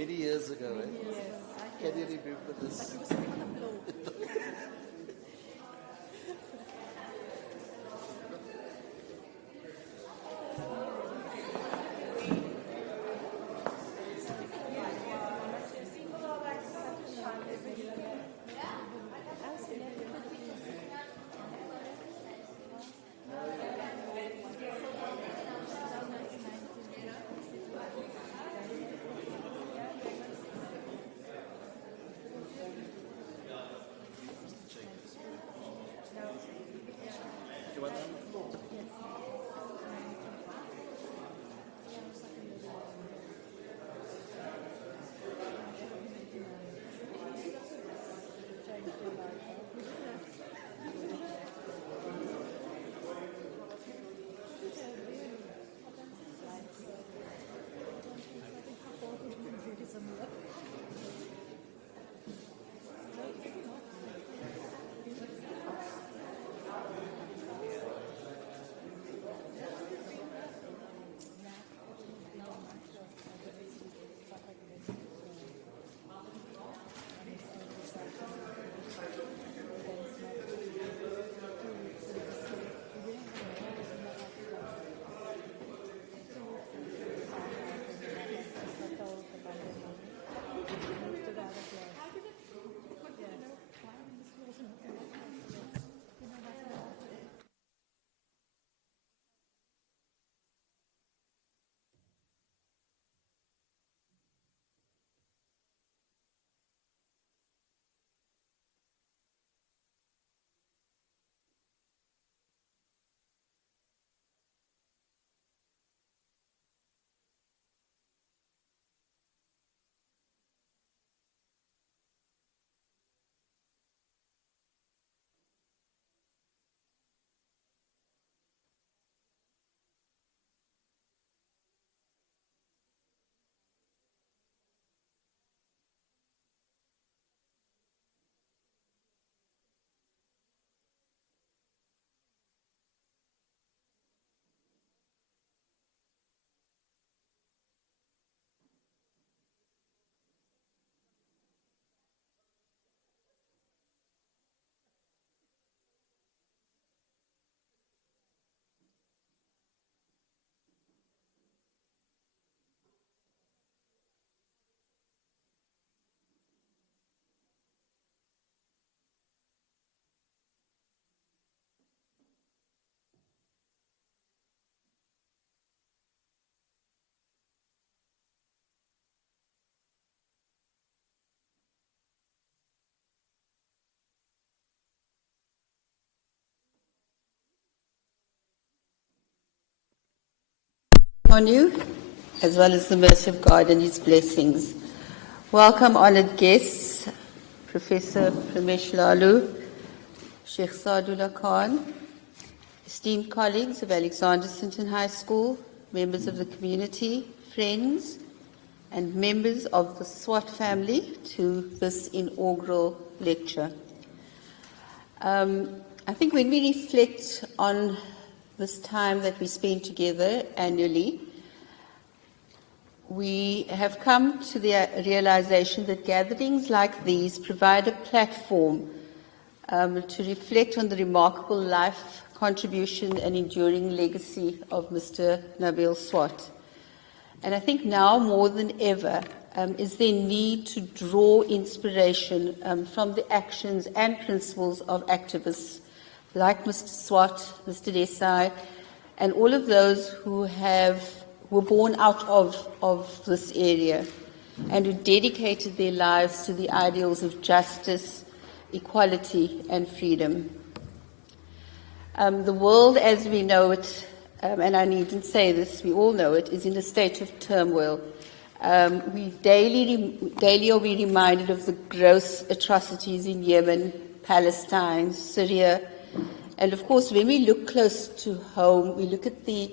Many years ago, eh? Can you remember this? On you, as well as the mercy of God and His blessings. Welcome, honoured guests, Professor Pramesh Lalu, Sheikh Saadullah Khan, esteemed colleagues of Alexander Sinton High School, members of the community, friends, and members of the Swart family to this inaugural lecture. I think when we reflect on this time that we spend together annually, we have come to the realization that gatherings like these provide a platform to reflect on the remarkable life, contribution and enduring legacy of Mr. Nabil Swart. And I think now more than ever is there need to draw inspiration from the actions and principles of activists like Mr. Swart, Mr. Desai, and all of those who were born out of this area and who dedicated their lives to the ideals of justice, equality, and freedom. The world as we know it, and I needn't say this, we all know it, is in a state of turmoil. We daily are we reminded of the gross atrocities in Yemen, Palestine, Syria, and of course, when we look close to home, we look at the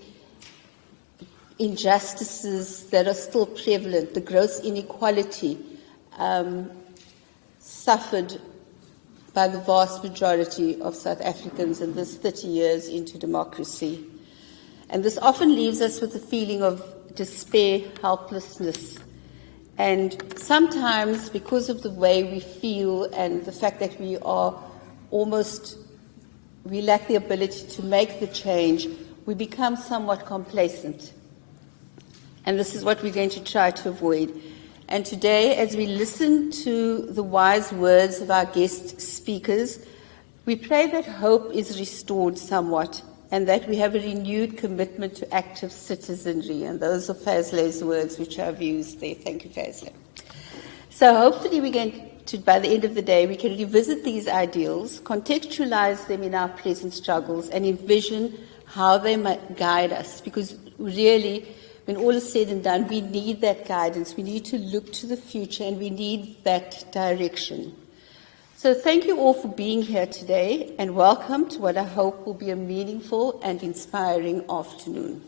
injustices that are still prevalent, the gross inequality suffered by the vast majority of South Africans in this 30 years into democracy. And this often leaves us with a feeling of despair, helplessness, And sometimes, because of the way we feel and the fact that we lack the ability to make the change, we become somewhat complacent. And this is what we're going to try to avoid. And today, as we listen to the wise words of our guest speakers, we pray that hope is restored somewhat and that we have a renewed commitment to active citizenry. And those are Fazle's words, which I've used there. Thank you, Fazle. So hopefully we're going to, by the end of the day, we can revisit these ideals, contextualize them in our present struggles, and envision how they might guide us. Because really, when all is said and done, we need that guidance. We need to look to the future, and we need that direction. So thank you all for being here today, and welcome to what I hope will be a meaningful and inspiring afternoon.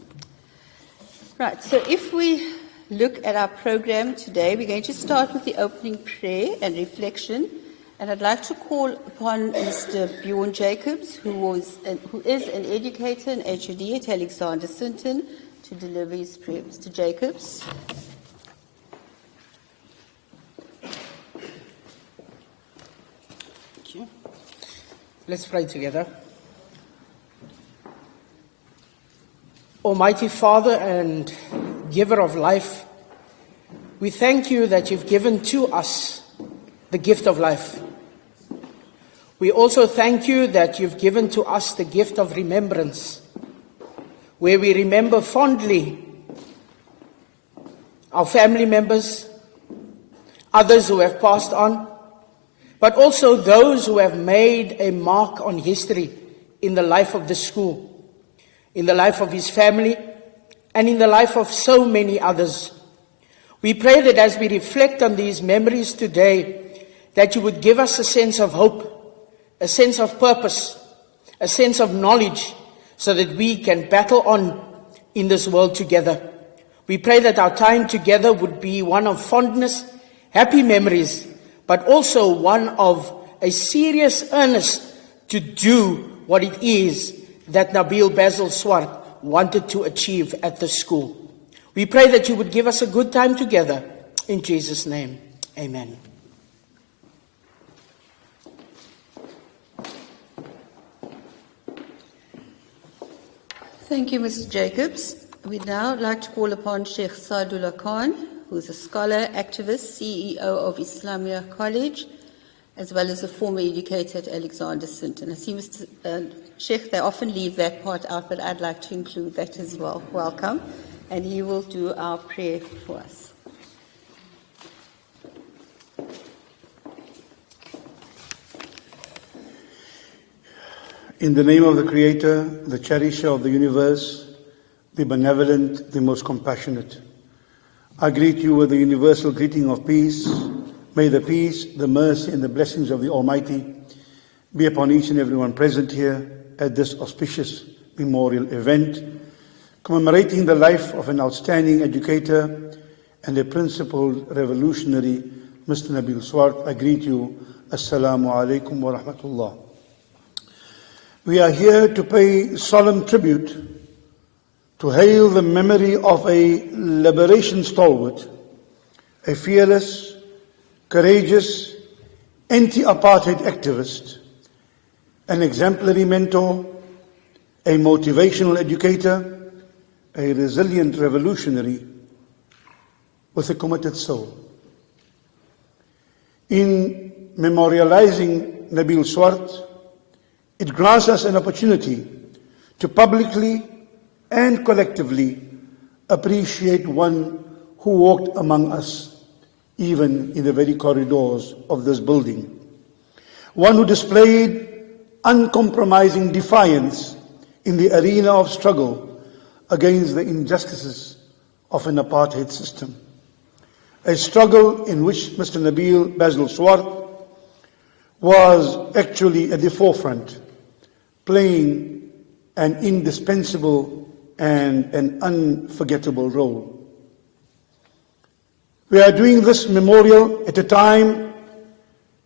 Right, so if we look at our program today, we're going to start with the opening prayer and reflection, and I'd like to call upon Mr. Bjorn Jacobs, who is an educator and HOD at Alexander Sinton, to deliver his prayer. Mr. Jacobs. Let's pray together. Almighty Father and giver of life, we thank you that you've given to us the gift of life. We also thank you that you've given to us the gift of remembrance, where we remember fondly our family members, others who have passed on, but also those who have made a mark on history in the life of the school, in the life of his family, and in the life of so many others. We pray that as we reflect on these memories today, that you would give us a sense of hope, a sense of purpose, a sense of knowledge, so that we can battle on in this world together. We pray that our time together would be one of fondness, happy memories, but also one of a serious earnest to do what it is that Nabil Swart wanted to achieve at the school. We pray that you would give us a good time together. In Jesus' name, amen. Thank you, Mr. Jacobs. We'd now like to call upon Sheikh Saadullah Khan, who is a scholar, activist, CEO of Islamia College, as well as a former educator at Alexander Sinton. I see Mr. Sheikh, they often leave that part out, but I'd like to include that as well. Welcome. And he will do our prayer for us. In the name of the Creator, the cherisher of the universe, the benevolent, the most compassionate, I greet you with the universal greeting of peace. May the peace, the mercy, and the blessings of the Almighty be upon each and everyone present here at this auspicious memorial event, commemorating the life of an outstanding educator and a principled revolutionary, Mr. Nabil Swart. I greet you. Assalamu alaikum wa rahmatullah. We are here to pay solemn tribute to hail the memory of a liberation stalwart, a fearless, courageous, anti-apartheid activist, an exemplary mentor, a motivational educator, a resilient revolutionary with a committed soul. In memorializing Nabil Swart, it grants us an opportunity to publicly and collectively appreciate one who walked among us, even in the very corridors of this building. One who displayed uncompromising defiance in the arena of struggle against the injustices of an apartheid system. A struggle in which Mr. Nabil Swart was actually at the forefront, playing an indispensable and an unforgettable role. We are doing this memorial at a time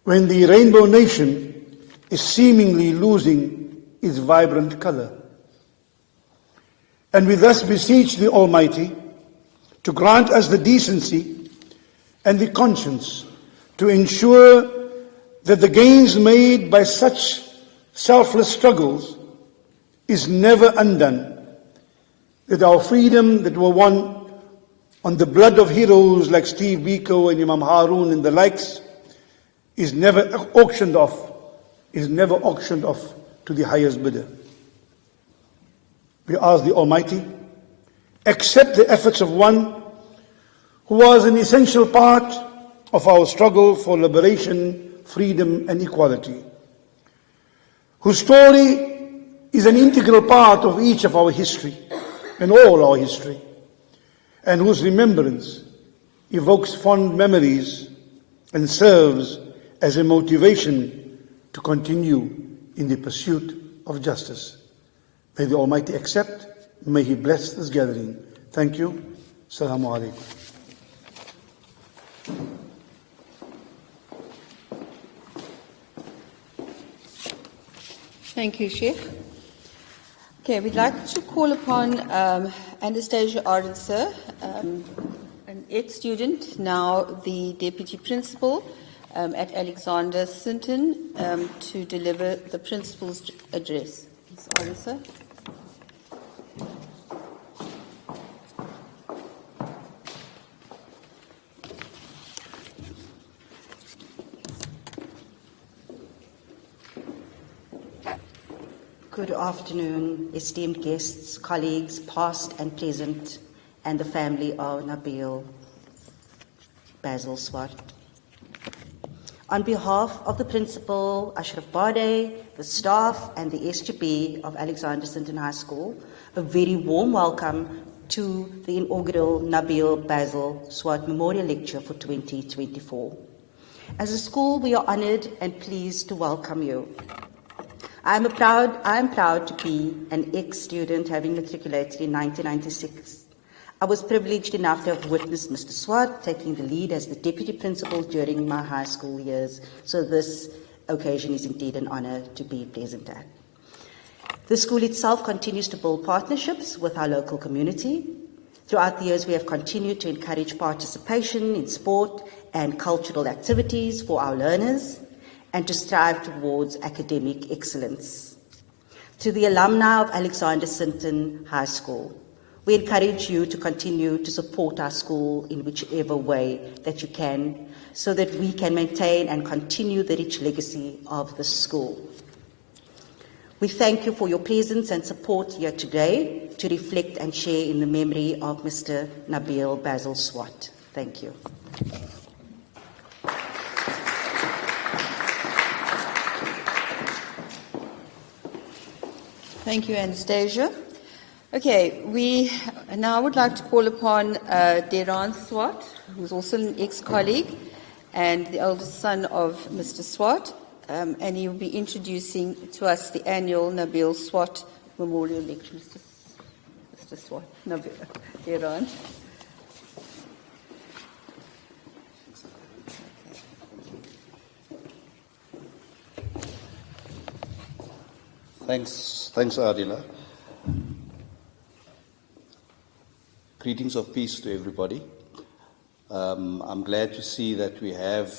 when the Rainbow Nation is seemingly losing its vibrant color. And we thus beseech the Almighty to grant us the decency and the conscience to ensure that the gains made by such selfless struggles is never undone, that our freedom that were won on the blood of heroes like Steve Biko and Imam Harun and the likes is never auctioned off to the highest bidder. We ask the Almighty, accept the efforts of one who was an essential part of our struggle for liberation, freedom and equality, whose story is an integral part of each of our history and all our history, and whose remembrance evokes fond memories and serves as a motivation to continue in the pursuit of justice. May the Almighty accept, may He bless this gathering. Thank you. Assalamu alaikum. Thank you, Sheikh. Okay, we'd like to call upon Anastasia Arendse, an ex-student, now the Deputy Principal at Alexander Sinton, to deliver the Principal's address. Ms. Arendse. Good afternoon, esteemed guests, colleagues, past and present, and the family of Nabil Swart. On behalf of the Principal, Ashraf Bade, the staff, and the SGB of Alexander Sinton High School, a very warm welcome to the inaugural Nabil Swart Memorial Lecture for 2024. As a school, we are honored and pleased to welcome you. I am proud to be an ex-student having matriculated in 1996. I was privileged enough to have witnessed Mr. Swart taking the lead as the Deputy Principal during my high school years, so this occasion is indeed an honor to be present at. The school itself continues to build partnerships with our local community. Throughout the years, we have continued to encourage participation in sport and cultural activities for our learners, and to strive towards academic excellence. To the alumni of Alexander Sinton High School, we encourage you to continue to support our school in whichever way that you can, so that we can maintain and continue the rich legacy of the school. We thank you for your presence and support here today to reflect and share in the memory of Mr. Nabil Swart. Thank you. Thank you, Anastasia. Okay, we now would like to call upon Deran Swart, who's also an ex-colleague and the eldest son of Mr. Swart, and he will be introducing to us the annual Nabil Swart Memorial Lecture. Mr. Swart, Deran. Thanks, Adila. Greetings of peace to everybody. I'm glad to see that we have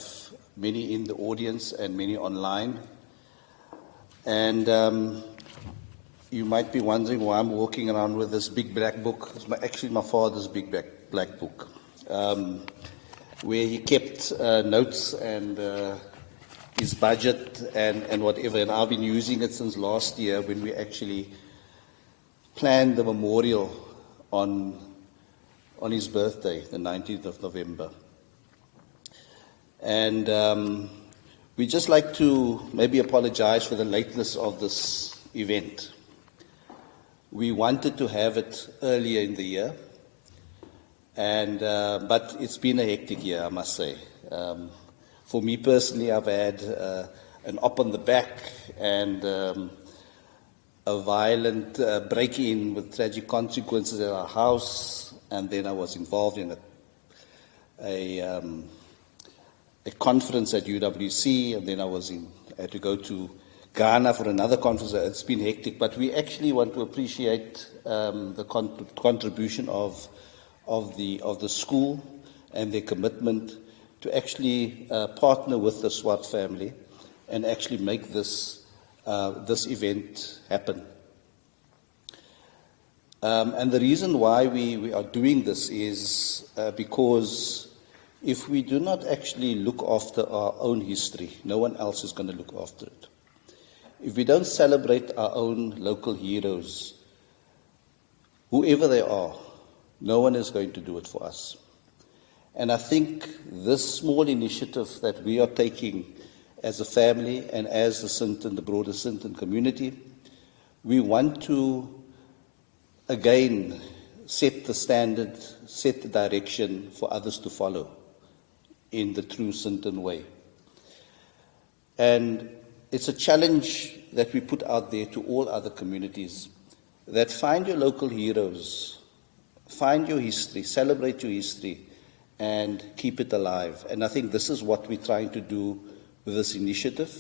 many in the audience and many online. And you might be wondering why I'm walking around with this big black book. It's actually my father's big black book, where he kept notes and his budget and whatever, and I've been using it since last year when we actually planned the memorial on his birthday, the 19th of November. And we'd just like to maybe apologize for the lateness of this event. We wanted to have it earlier in the year, and but it's been a hectic year, I must say. For me personally, I've had an op on the back and a violent break-in with tragic consequences at our house, and then I was involved in a conference at UWC, and then I had to go to Ghana for another conference. It's been hectic, but we actually want to appreciate the contribution of the school and their commitment to actually partner with the Swart family and actually make this event happen. And the reason why we are doing this is because if we do not actually look after our own history, no one else is going to look after it. If we don't celebrate our own local heroes, whoever they are, no one is going to do it for us. And I think this small initiative that we are taking as a family and as the broader Sinton community, we want to again set the standard, set the direction for others to follow in the true Sinton way. And it's a challenge that we put out there to all other communities, that find your local heroes, find your history, celebrate your history, and keep it alive. And I think this is what we're trying to do with this initiative.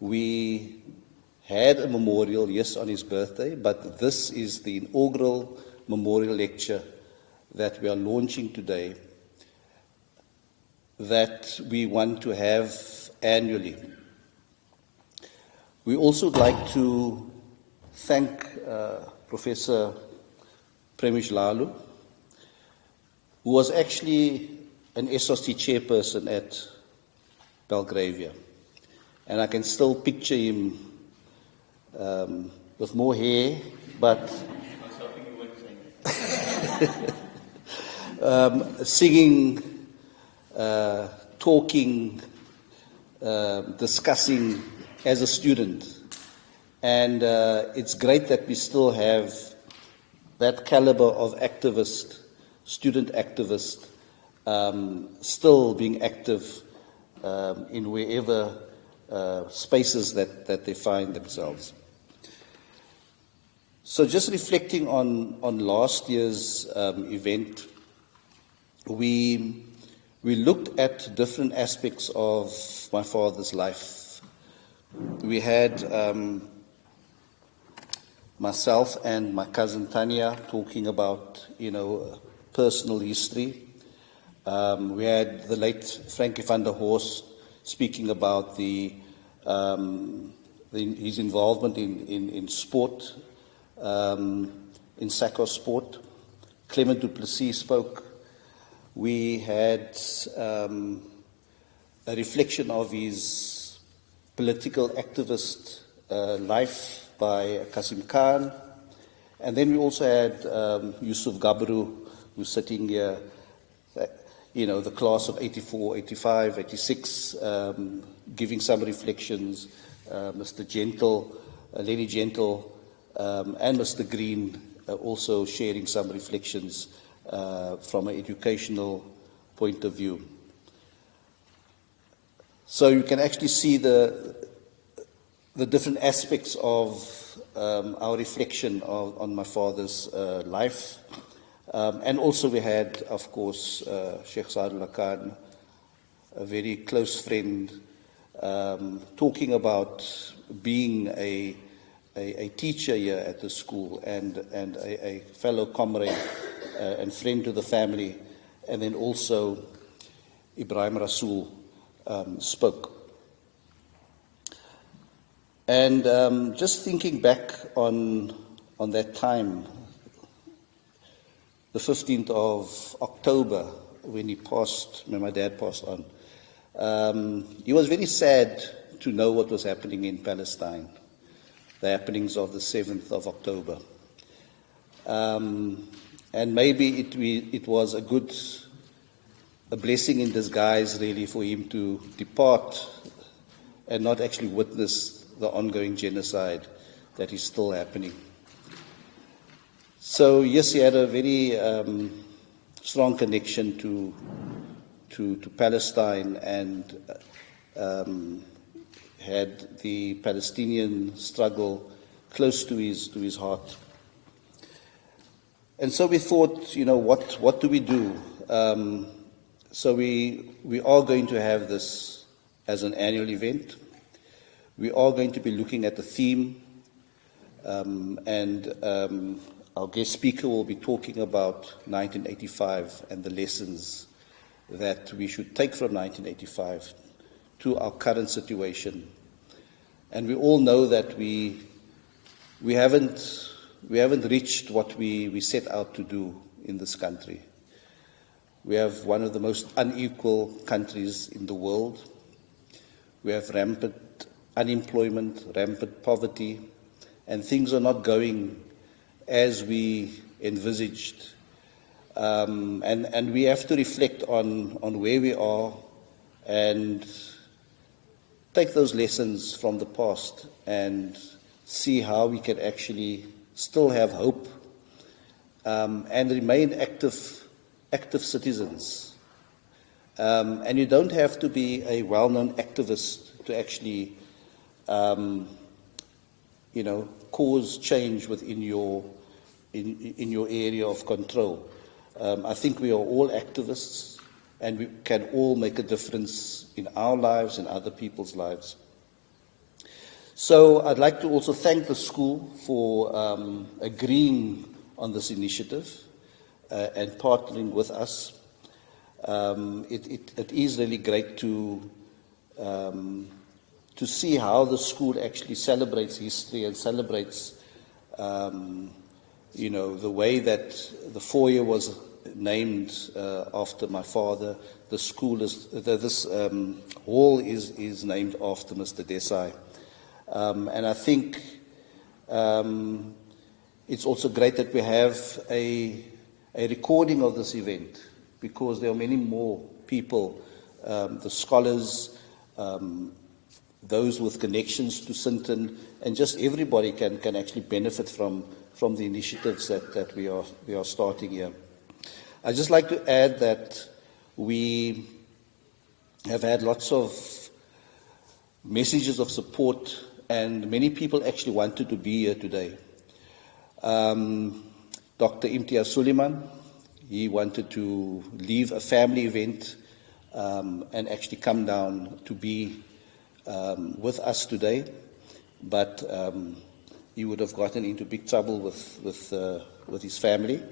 We had a memorial, yes, on his birthday, but this is the inaugural memorial lecture that we are launching today, that we want to have annually. We also would like to thank Professor Premish Lalu, who was actually an SRC chairperson at Belgravia. And I can still picture him with more hair, but singing, talking, discussing as a student. And it's great that we still have that caliber of activist, student activist, still being active in wherever spaces that they find themselves. So just reflecting on last year's event, we looked at different aspects of my father's life. We had myself and my cousin Tanya talking about, personal history. We had the late Frankie van der Horst speaking about his involvement in sport, in soccer sport. Clement du Plessis spoke. We had a reflection of his political activist life by Kasim Khan. And then we also had Yusuf Gabru, who's sitting here, the class of 84, 85, 86, giving some reflections, Mr. Gentle, Lenny Gentle, and Mr. Green also sharing some reflections from an educational point of view. So you can actually see the different aspects of our reflection on my father's life. And also we had, of course, Sheikh Saadullah Khan, a very close friend, talking about being a teacher here at the school and a fellow comrade and friend to the family. And then also Ibrahim Rasool spoke. And just thinking back on that time, the 15th of October, when my dad passed on, he was very sad to know what was happening in Palestine, the happenings of the 7th of October. And maybe it was a blessing in disguise, really, for him to depart and not actually witness the ongoing genocide that is still happening. So yes, he had a very strong connection to Palestine and had the Palestinian struggle close to his heart. And so we thought, what do we do? So we are going to have this as an annual event. We are going to be looking at the theme, and our guest speaker will be talking about 1985 and the lessons that we should take from 1985 to our current situation. And we all know that we haven't reached what we set out to do in this country. We have one of the most unequal countries in the world. We have rampant unemployment, rampant poverty, and things are not going as we envisaged. And we have to reflect on where we are and take those lessons from the past and see how we can actually still have hope and remain active citizens. And you don't have to be a well-known activist to actually, cause change within your area of control. I think we are all activists, and we can all make a difference in our lives and other people's lives. So I'd like to also thank the school for agreeing on this initiative and partnering with us. It is really great to see how the school actually celebrates history and celebrates, the way that the foyer was named after my father. The school is, this hall is named after Mr. Desai. And I think it's also great that we have a recording of this event, because there are many more people, the scholars, those with connections to Sinton, and just everybody can actually benefit from the initiatives that we are starting here. I'd just like to add that we have had lots of messages of support, and many people actually wanted to be here today. Dr. Imtiaz Suleiman, he wanted to leave a family event and actually come down to be with us today, but he would have gotten into big trouble with his family.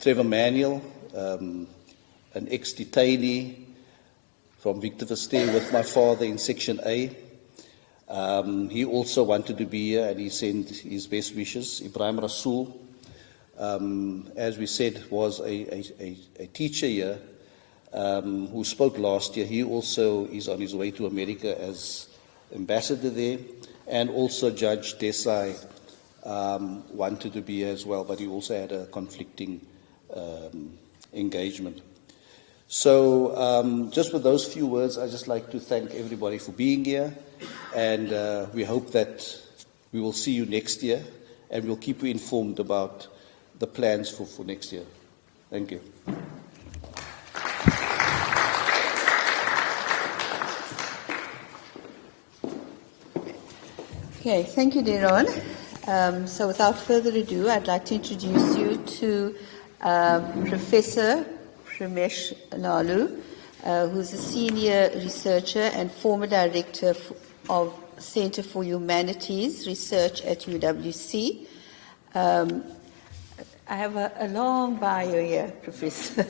Trevor Manuel, an ex-detainee from Victor Verster with my father in Section A. He also wanted to be here, and he sent his best wishes. Ibrahim Rasool, as we said, was a teacher here who spoke last year. He also is on his way to America as ambassador there. And also Judge Desai wanted to be here as well, but he also had a conflicting engagement. So just with those few words, I'd just like to thank everybody for being here, and we hope that we will see you next year, and we'll keep you informed about the plans for next year. Thank you. Okay, thank you, Deron. So without further ado, I'd like to introduce you to Professor Ramesh Nalu, who's a senior researcher and former director of Center for Humanities Research at UWC. I have a long bio here, Professor,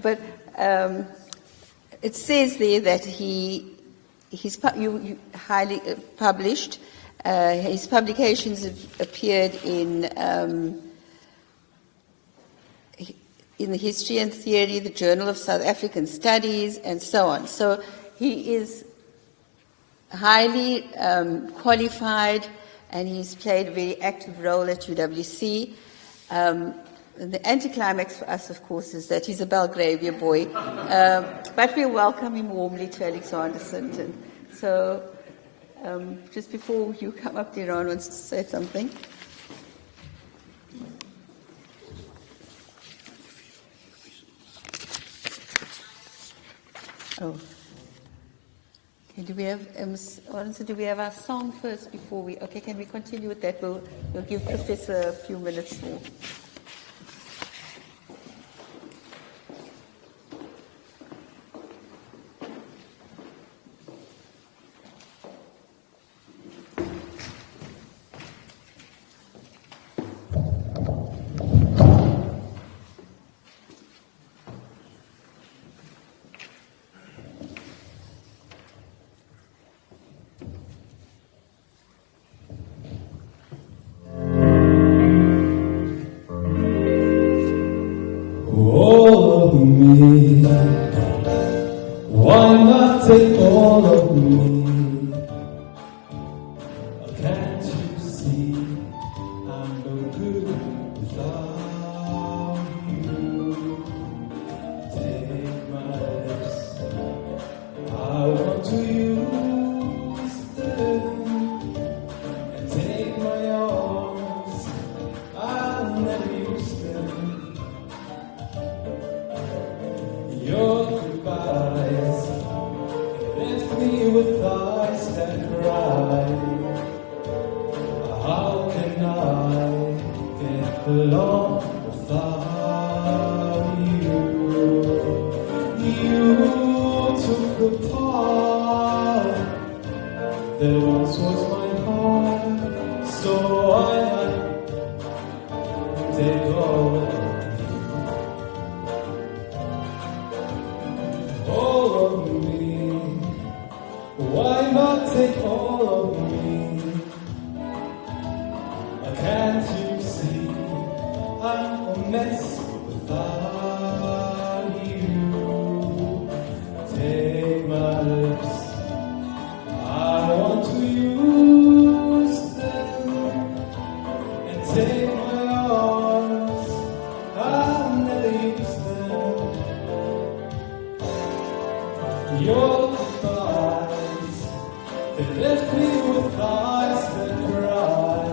but it says there that he's highly published. His publications have appeared in the History and Theory, the Journal of South African Studies, and so on. So he is highly qualified, and he's played a very active role at UWC. The anticlimax for us, of course, is that he's a Belgravia boy, but we welcome him warmly to Alexander Sinton. So just before you come up, Deron wants to say something. Oh. Okay, do we have our song first before we... Okay, can we continue with that? We'll give Professor a few minutes more. There once was my heart, so I take all of me. Why not take all of me? Can't you see I'm a mess without you? Take my lips, I want to use them, and take my arms, I'll never use them. Your thighs, they left me with eyes that cry.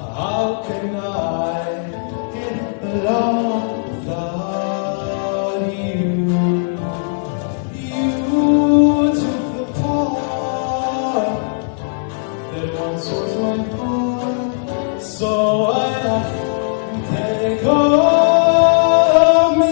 How can I get along without you? You took the part that once was my heart, so I take all of me.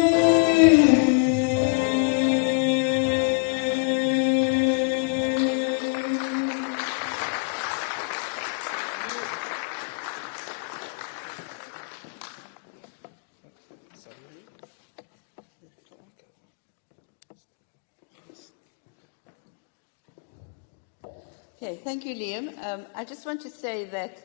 Okay, thank you, Liam. I just want to say that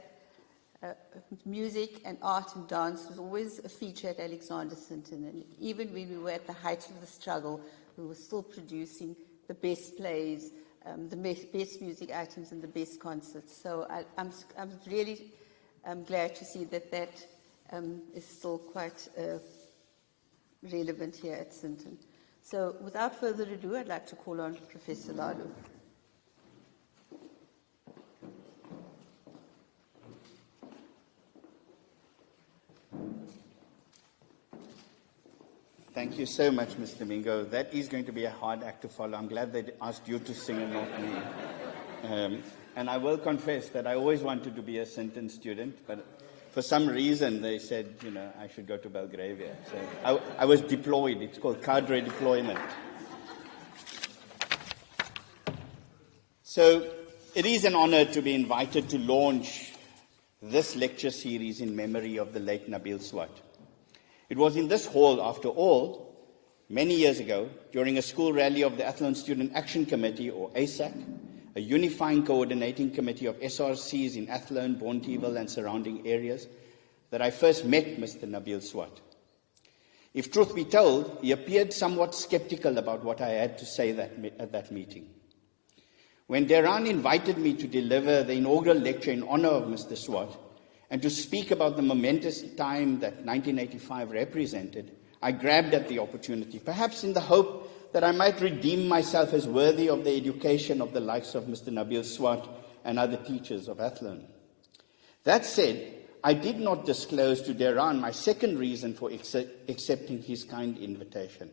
music and art and dance was always a feature at Alexander Sinton, and even when we were at the height of the struggle, we were still producing the best plays, the best music items and the best concerts. So I'm really glad to see that is still quite relevant here at Sinton. So without further ado, I'd like to call on Professor Lalu. Thank you so much, Mr. Mingo. That is going to be a hard act to follow. I'm glad they asked you to sing and not me. And I will confess that I always wanted to be a Sinton student, but for some reason they said, I should go to Belgravia. So I was deployed. It's called cadre deployment. So it is an honor to be invited to launch this lecture series in memory of the late Nabil Swart. It was in this hall, after all, many years ago, during a school rally of the Athlone Student Action Committee, or ASAC, a unifying coordinating committee of SRCs in Athlone, Bonteheuwel, and surrounding areas, that I first met Mr. Nabil Swart. If truth be told, he appeared somewhat skeptical about what I had to say at that meeting. When Deran invited me to deliver the inaugural lecture in honor of Mr. Swart, and to speak about the momentous time that 1985 represented, I grabbed at the opportunity, perhaps in the hope that I might redeem myself as worthy of the education of the likes of Mr. Nabil Swart and other teachers of Athlone. That said, I did not disclose to Deran my second reason for accepting his kind invitation.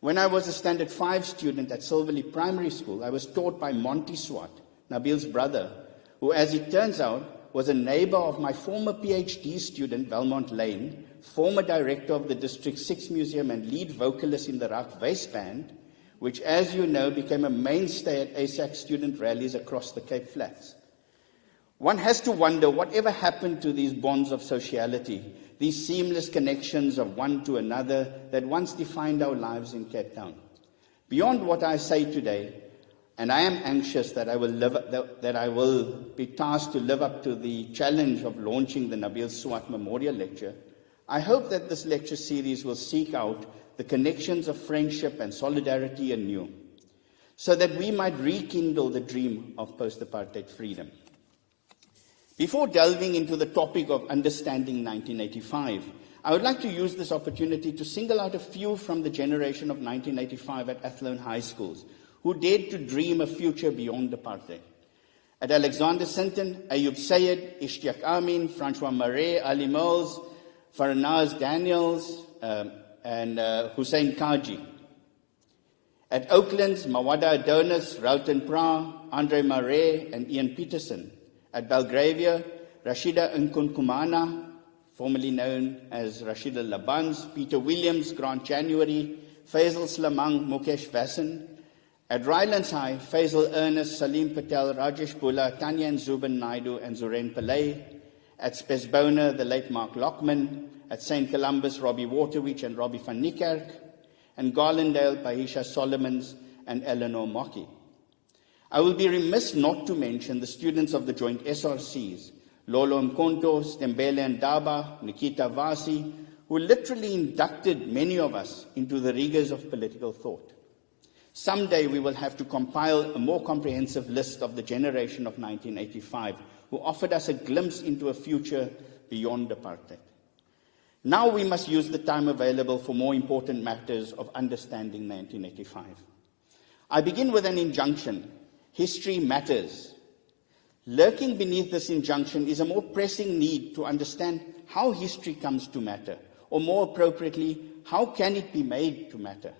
When I was a Standard 5 student at Silverley Primary School, I was taught by Monty Swart, Nabil's brother, who, as it turns out, was a neighbor of my former PhD student, Belmont Lane, former director of the District 6 Museum and lead vocalist in the Rock Vase Band, which, as you know, became a mainstay at ASAC student rallies across the Cape Flats. One has to wonder whatever happened to these bonds of sociality, these seamless connections of one to another that once defined our lives in Cape Town. Beyond what I say today, and I am anxious that I will be tasked to live up to the challenge of launching the Nabil Swart Memorial Lecture, I hope that this lecture series will seek out the connections of friendship and solidarity anew, so that we might rekindle the dream of post-apartheid freedom. Before delving into the topic of understanding 1985, I would like to use this opportunity to single out a few from the generation of 1985 at Athlone High Schools, who dared to dream a future beyond apartheid. At Alexander Sinton, Ayub Sayed, Ishtiaq Amin, Francois Marais, Ali Mills, Farnaz Daniels, and Hussein Kaji. At Oaklands, Mawada Adonis, Rautan Pra, Andre Marais, and Ian Peterson. At Belgravia, Rashida Nkunkumana, formerly known as Rashida Labans, Peter Williams, Grant January, Faisal Slamang, Mukesh Vassan, At Rylands High, Faisal Ernest, Salim Patel, Rajesh Bula, Tanya and Zubin Naidu, and Zuren Pillay. At Spesbona, the late Mark Lockman. At St. Columbus, Robbie Waterwich and Robbie van Niekerk. And Garlandale, Pahisha Solomons, and Eleanor Mocky. I will be remiss not to mention the students of the joint SRCs, Lolo Mkonto, Stembele and Daba, Nikita Vasi, who literally inducted many of us into the rigors of political thought. Someday we will have to compile a more comprehensive list of the generation of 1985 who offered us a glimpse into a future beyond apartheid. Now we must use the time available for more important matters of understanding 1985. I begin with an injunction. History matters. Lurking beneath this injunction is a more pressing need to understand how history comes to matter, or more appropriately, how can it be made to matter?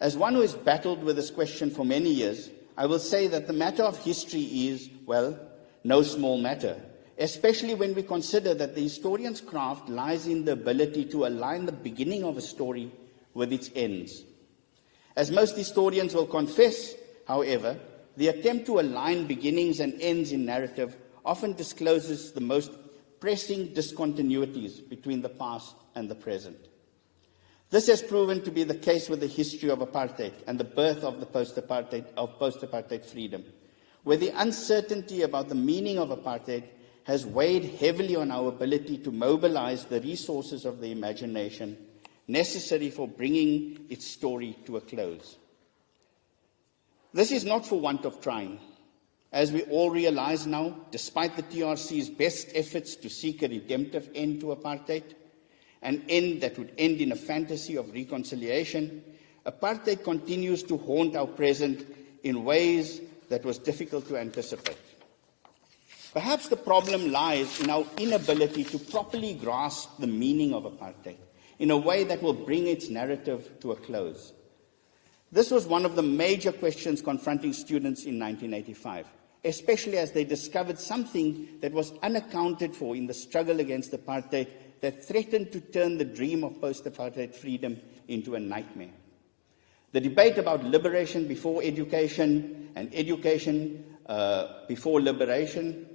As one who has battled with this question for many years, I will say that the matter of history is, well, no small matter, especially when we consider that the historian's craft lies in the ability to align the beginning of a story with its ends. As most historians will confess, however, the attempt to align beginnings and ends in narrative often discloses the most pressing discontinuities between the past and the present. This has proven to be the case with the history of apartheid and the birth of the post-apartheid freedom, where the uncertainty about the meaning of apartheid has weighed heavily on our ability to mobilize the resources of the imagination necessary for bringing its story to a close. This is not for want of trying. As we all realize now, despite the TRC's best efforts to seek a redemptive end to apartheid, an end that would end in a fantasy of reconciliation, apartheid continues to haunt our present in ways that was difficult to anticipate. Perhaps the problem lies in our inability to properly grasp the meaning of apartheid in a way that will bring its narrative to a close. This was one of the major questions confronting students in 1985, especially as they discovered something that was unaccounted for in the struggle against apartheid that threatened to turn the dream of post-apartheid freedom into a nightmare. The debate about liberation before education and education before liberation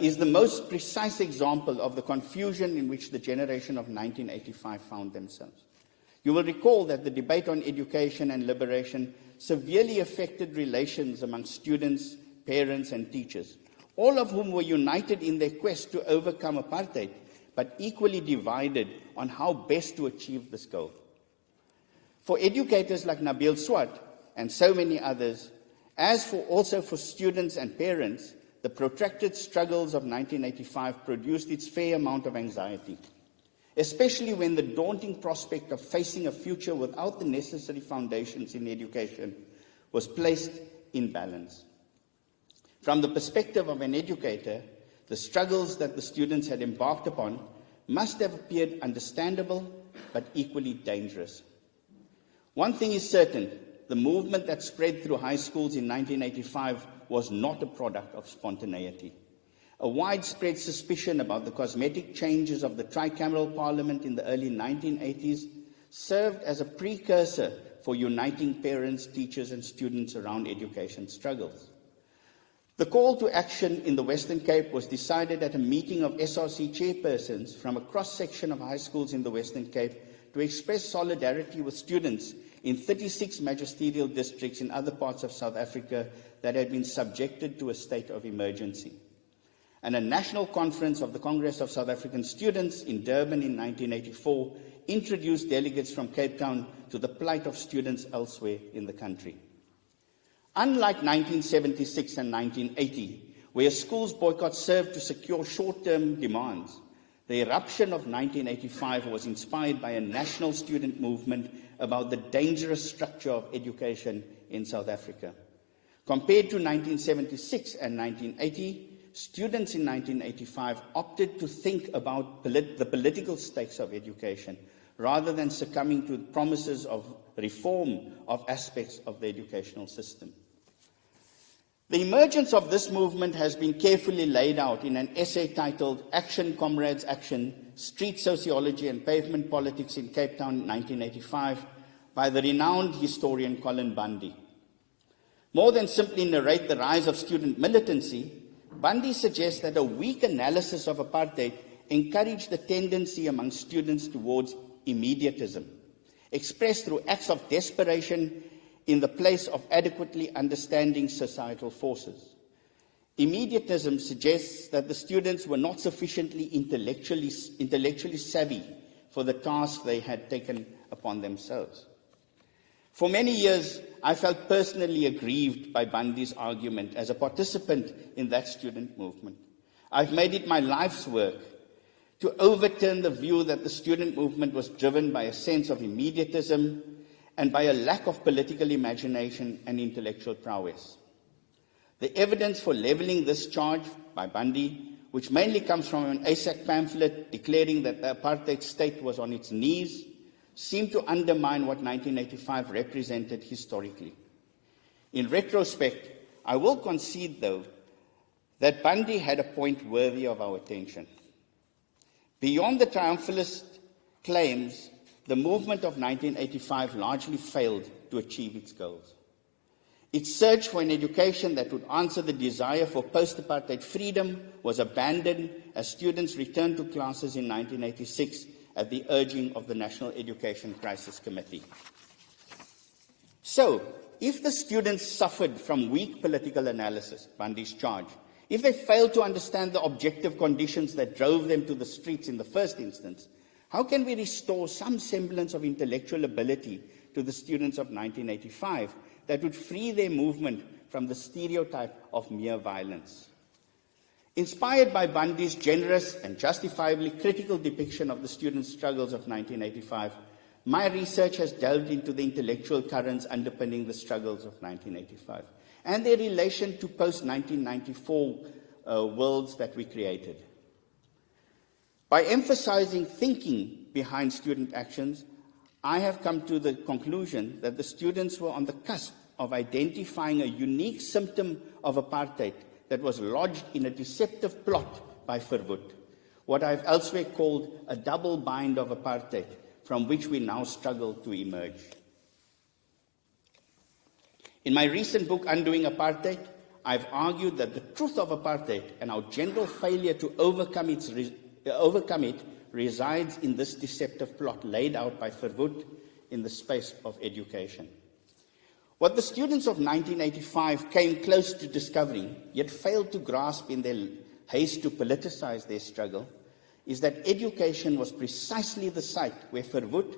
is the most precise example of the confusion in which the generation of 1985 found themselves. You will recall that the debate on education and liberation severely affected relations among students, parents, and teachers, all of whom were united in their quest to overcome apartheid, but equally divided on how best to achieve this goal. For educators like Nabil Swart and so many others, also for students and parents, the protracted struggles of 1985 produced its fair amount of anxiety, especially when the daunting prospect of facing a future without the necessary foundations in education was placed in balance. From the perspective of an educator, the struggles that the students had embarked upon must have appeared understandable but equally dangerous. One thing is certain, the movement that spread through high schools in 1985 was not a product of spontaneity. A widespread suspicion about the cosmetic changes of the tricameral parliament in the early 1980s served as a precursor for uniting parents, teachers, and students around education struggles. The call to action in the Western Cape was decided at a meeting of SRC chairpersons from a cross-section of high schools in the Western Cape to express solidarity with students in 36 magisterial districts in other parts of South Africa that had been subjected to a state of emergency. And a national conference of the Congress of South African Students in Durban in 1984 introduced delegates from Cape Town to the plight of students elsewhere in the country. Unlike 1976 and 1980, where schools' boycott served to secure short-term demands, the eruption of 1985 was inspired by a national student movement about the dangerous structure of education in South Africa. Compared to 1976 and 1980, students in 1985 opted to think about the political stakes of education rather than succumbing to promises of reform of aspects of the educational system. The emergence of this movement has been carefully laid out in an essay titled Action, Comrades, Action, Street Sociology and Pavement Politics in Cape Town, 1985, by the renowned historian Colin Bundy. More than simply narrate the rise of student militancy, Bundy suggests that a weak analysis of apartheid encouraged the tendency among students towards immediatism, expressed through acts of desperation in the place of adequately understanding societal forces. Immediatism suggests that the students were not sufficiently intellectually savvy for the task they had taken upon themselves. For many years, I felt personally aggrieved by Bundy's argument as a participant in that student movement. I've made it my life's work to overturn the view that the student movement was driven by a sense of immediatism and by a lack of political imagination and intellectual prowess. The evidence for leveling this charge by Bundy, which mainly comes from an ASAC pamphlet declaring that the apartheid state was on its knees, seemed to undermine what 1985 represented historically. In retrospect, I will concede, though, that Bundy had a point worthy of our attention. Beyond the triumphalist claims, the movement of 1985 largely failed to achieve its goals. Its search for an education that would answer the desire for post-apartheid freedom was abandoned as students returned to classes in 1986 at the urging of the National Education Crisis Committee. So, if the students suffered from weak political analysis, Bundy's charge, if they failed to understand the objective conditions that drove them to the streets in the first instance, how can we restore some semblance of intellectual ability to the students of 1985 that would free their movement from the stereotype of mere violence? Inspired by Bundy's generous and justifiably critical depiction of the student struggles of 1985, my research has delved into the intellectual currents underpinning the struggles of 1985 and their relation to post-1994 worlds that we created. By emphasizing thinking behind student actions, I have come to the conclusion that the students were on the cusp of identifying a unique symptom of apartheid that was lodged in a deceptive plot by Verwoerd, what I've elsewhere called a double bind of apartheid, from which we now struggle to emerge. In my recent book, Undoing Apartheid, I've argued that the truth of apartheid and our general failure to overcome it resides in this deceptive plot laid out by Verwoerd in the space of education. What the students of 1985 came close to discovering, yet failed to grasp in their haste to politicize their struggle, is that education was precisely the site where Verwoerd,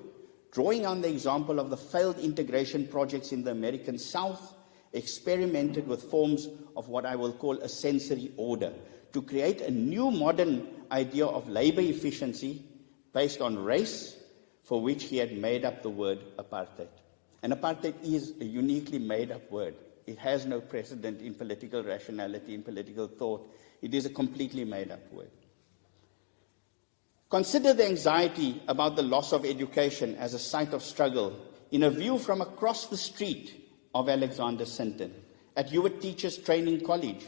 drawing on the example of the failed integration projects in the American South, experimented with forms of what I will call a sensory order to create a new modern idea of labor efficiency based on race, for which he had made up the word apartheid. And apartheid is a uniquely made-up word. It has no precedent in political rationality, in political thought. It is a completely made-up word. Consider the anxiety about the loss of education as a site of struggle in a view from across the street of Alexander Sinton at Hewitt Teachers Training College,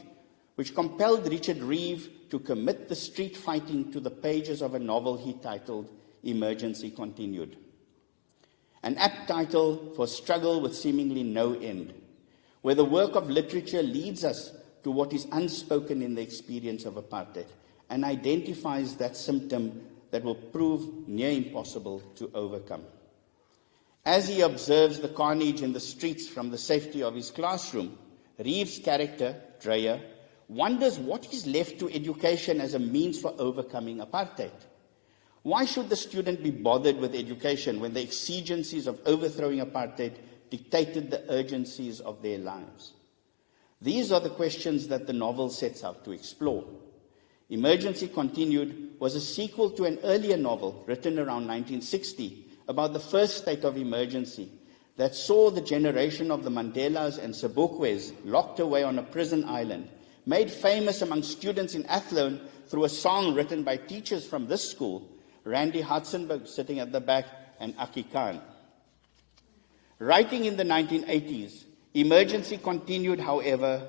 which compelled Richard Reeve to commit the street fighting to the pages of a novel he titled Emergency Continued. An apt title for struggle with seemingly no end, where the work of literature leads us to what is unspoken in the experience of apartheid and identifies that symptom that will prove near impossible to overcome. As he observes the carnage in the streets from the safety of his classroom, Reeve's character, Dreyer, wonders what is left to education as a means for overcoming apartheid. Why should the student be bothered with education when the exigencies of overthrowing apartheid dictated the urgencies of their lives? These are the questions that the novel sets out to explore. Emergency Continued was a sequel to an earlier novel written around 1960 about the first state of emergency that saw the generation of the Mandelas and Sobokwes locked away on a prison island, made famous among students in Athlone through a song written by teachers from this school, Randy Hudsenberg sitting at the back, and Aki Khan. Writing in the 1980s, Emergency Continued, however,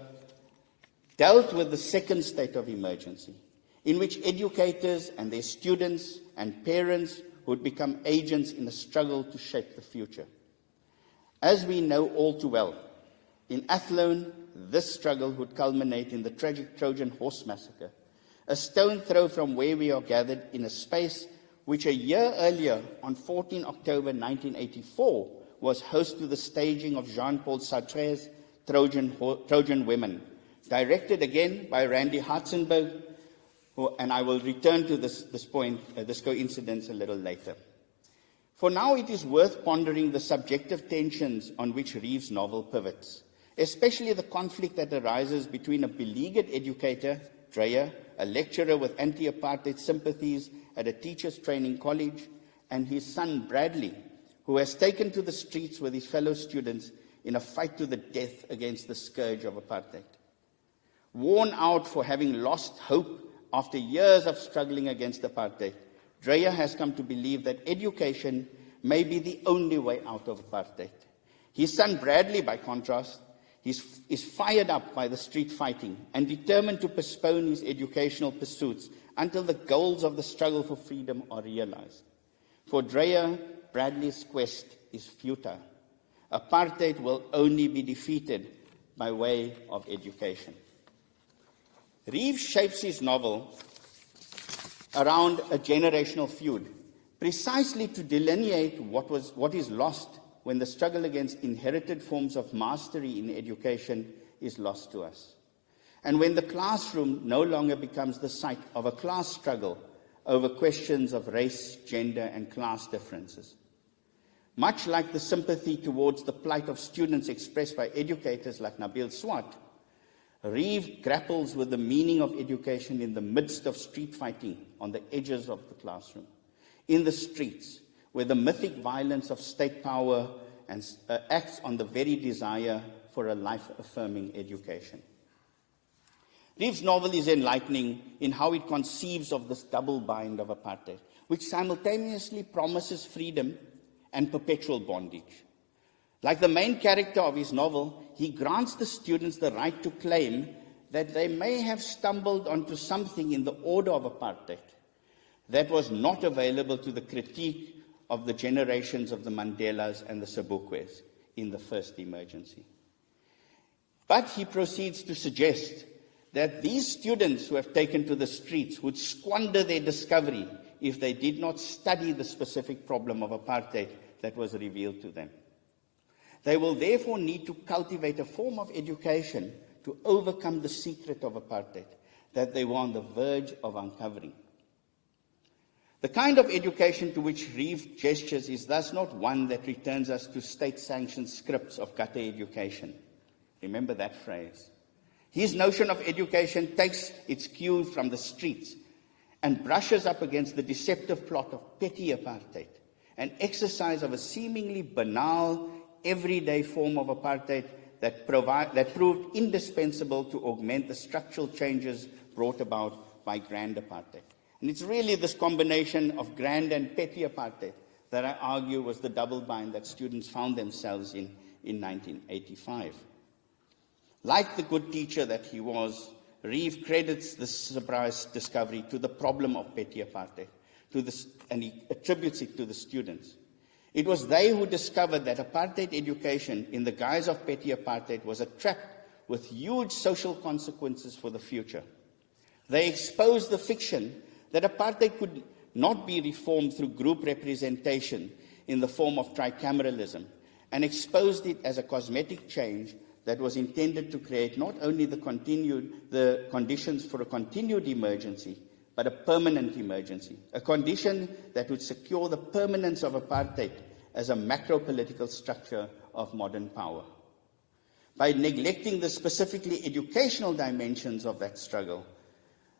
dealt with the second state of emergency, in which educators and their students and parents would become agents in a struggle to shape the future. As we know all too well, in Athlone, this struggle would culminate in the tragic Trojan Horse Massacre, a stone throw from where we are gathered in a space which a year earlier, on 14 October 1984, was host to the staging of Jean-Paul Sartre's Trojan Women, directed again by Randy Hartzenberg, and I will return to this coincidence a little later. For now, it is worth pondering the subjective tensions on which Reeve's novel pivots, especially the conflict that arises between a beleaguered educator, Dreyer, a lecturer with anti-apartheid sympathies at a teacher's training college, and his son Bradley, who has taken to the streets with his fellow students in a fight to the death against the scourge of apartheid. Worn out for having lost hope after years of struggling against apartheid, Dreyer has come to believe that education may be the only way out of apartheid. His son Bradley, by contrast, is fired up by the street fighting and determined to postpone his educational pursuits until the goals of the struggle for freedom are realized. For Dreyer, Bradley's quest is futile. Apartheid will only be defeated by way of education. Reeve shapes his novel around a generational feud, precisely to delineate what is lost when the struggle against inherited forms of mastery in education is lost to us, and when the classroom no longer becomes the site of a class struggle over questions of race, gender, and class differences. Much like the sympathy towards the plight of students expressed by educators like Nabil Swart, Reeve grapples with the meaning of education in the midst of street fighting on the edges of the classroom, in the streets, where the mythic violence of state power acts on the very desire for a life-affirming education. Reeve's novel is enlightening in how it conceives of this double bind of apartheid, which simultaneously promises freedom and perpetual bondage. Like the main character of his novel, he grants the students the right to claim that they may have stumbled onto something in the order of apartheid that was not available to the critique of the generations of the Mandelas and the Sobukwes in the first emergency. But he proceeds to suggest that these students who have taken to the streets would squander their discovery if they did not study the specific problem of apartheid that was revealed to them. They will therefore need to cultivate a form of education to overcome the secret of apartheid that they were on the verge of uncovering. The kind of education to which Reeve gestures is thus not one that returns us to state-sanctioned scripts of gutter education. Remember that phrase. His notion of education takes its cue from the streets and brushes up against the deceptive plot of petty apartheid, an exercise of a seemingly banal, everyday form of apartheid that proved indispensable to augment the structural changes brought about by grand apartheid. And it's really this combination of grand and petty apartheid that I argue was the double bind that students found themselves in 1985. Like the good teacher that he was, Reeve credits this surprise discovery to the problem of petty apartheid, and he attributes it to the students. It was they who discovered that apartheid education in the guise of petty apartheid was a trap with huge social consequences for the future. They exposed the fiction that apartheid could not be reformed through group representation in the form of tricameralism, and exposed it as a cosmetic change that was intended to create not only the conditions for a continued emergency, but a permanent emergency, a condition that would secure the permanence of apartheid as a macro-political structure of modern power. By neglecting the specifically educational dimensions of that struggle,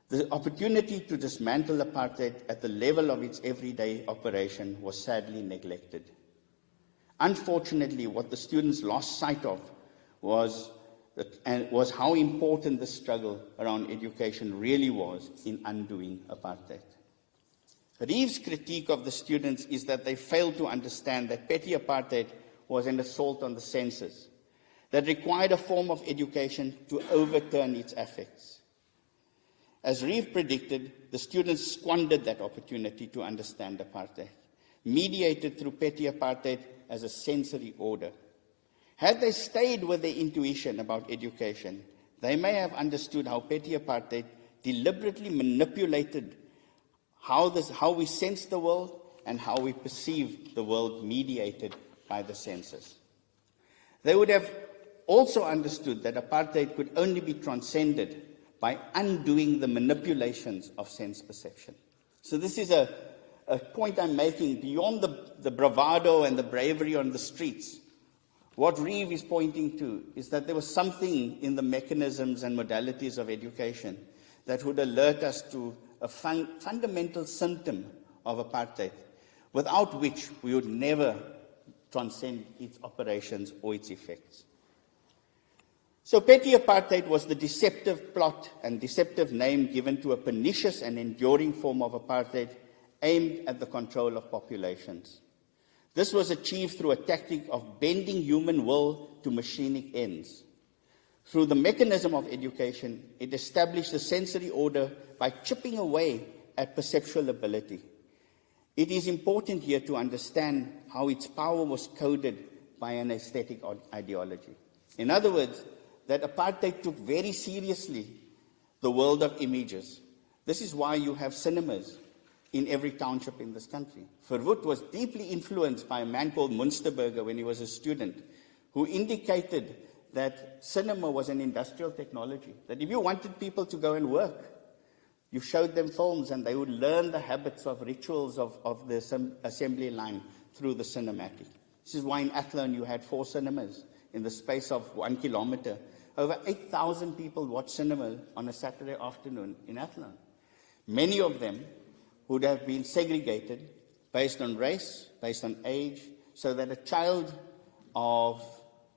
the opportunity to dismantle apartheid at the level of its everyday operation was sadly neglected. Unfortunately, what the students lost sight of was how important the struggle around education really was in undoing apartheid. Reeve's critique of the students is that they failed to understand that petty apartheid was an assault on the senses that required a form of education to overturn its effects. As Reeve predicted, the students squandered that opportunity to understand apartheid, mediated through petty apartheid as a sensory order. Had they stayed with their intuition about education, they may have understood how petty apartheid deliberately manipulated how we sense the world and how we perceive the world mediated by the senses. They would have also understood that apartheid could only be transcended by undoing the manipulations of sense perception. So this is a point I'm making beyond the bravado and the bravery on the streets. What Reeve is pointing to is that there was something in the mechanisms and modalities of education that would alert us to a fundamental symptom of apartheid, without which we would never transcend its operations or its effects. So petty apartheid was the deceptive plot and deceptive name given to a pernicious and enduring form of apartheid aimed at the control of populations. This was achieved through a tactic of bending human will to machinic ends. Through the mechanism of education, it established a sensory order by chipping away at perceptual ability. It is important here to understand how its power was coded by an aesthetic ideology. In other words, that apartheid took very seriously the world of images. This is why you have cinemas in every township in this country. Verwoerd was deeply influenced by a man called Munsterberger when he was a student, who indicated that cinema was an industrial technology, that if you wanted people to go and work, you showed them films and they would learn the habits of rituals of the assembly line through the cinematic. This is why in Athlone you had 4 cinemas in the space of 1 kilometer. Over 8,000 people watched cinema on a Saturday afternoon in Athlone. Many of them would have been segregated based on race, based on age, so that a child of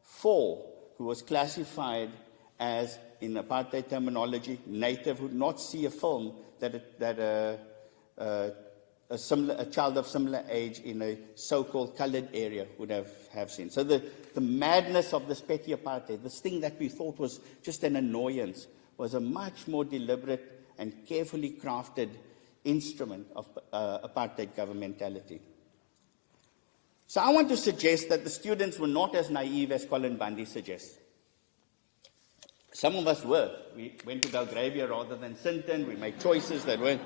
4 who was classified as, in apartheid terminology, native, would not see a film that a child of similar age in a so-called colored area would have seen. So the madness of this petty apartheid, this thing that we thought was just an annoyance, was a much more deliberate and carefully crafted instrument of apartheid governmentality. So I want to suggest that the students were not as naive as Colin Bundy suggests. Some of us were. We went to Belgravia rather than Sinton. We made choices that weren't,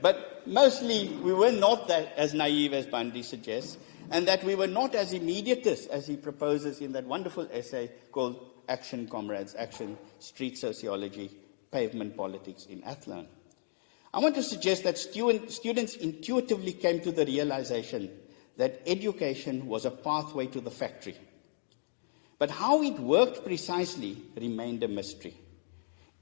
but mostly we were not that as naive as Bundy suggests, and that we were not as immediatist as he proposes in that wonderful essay called Action, Comrades, Action, Street Sociology, Pavement Politics in Athlone. I want to suggest that students intuitively came to the realization that education was a pathway to the factory. But how it worked precisely remained a mystery.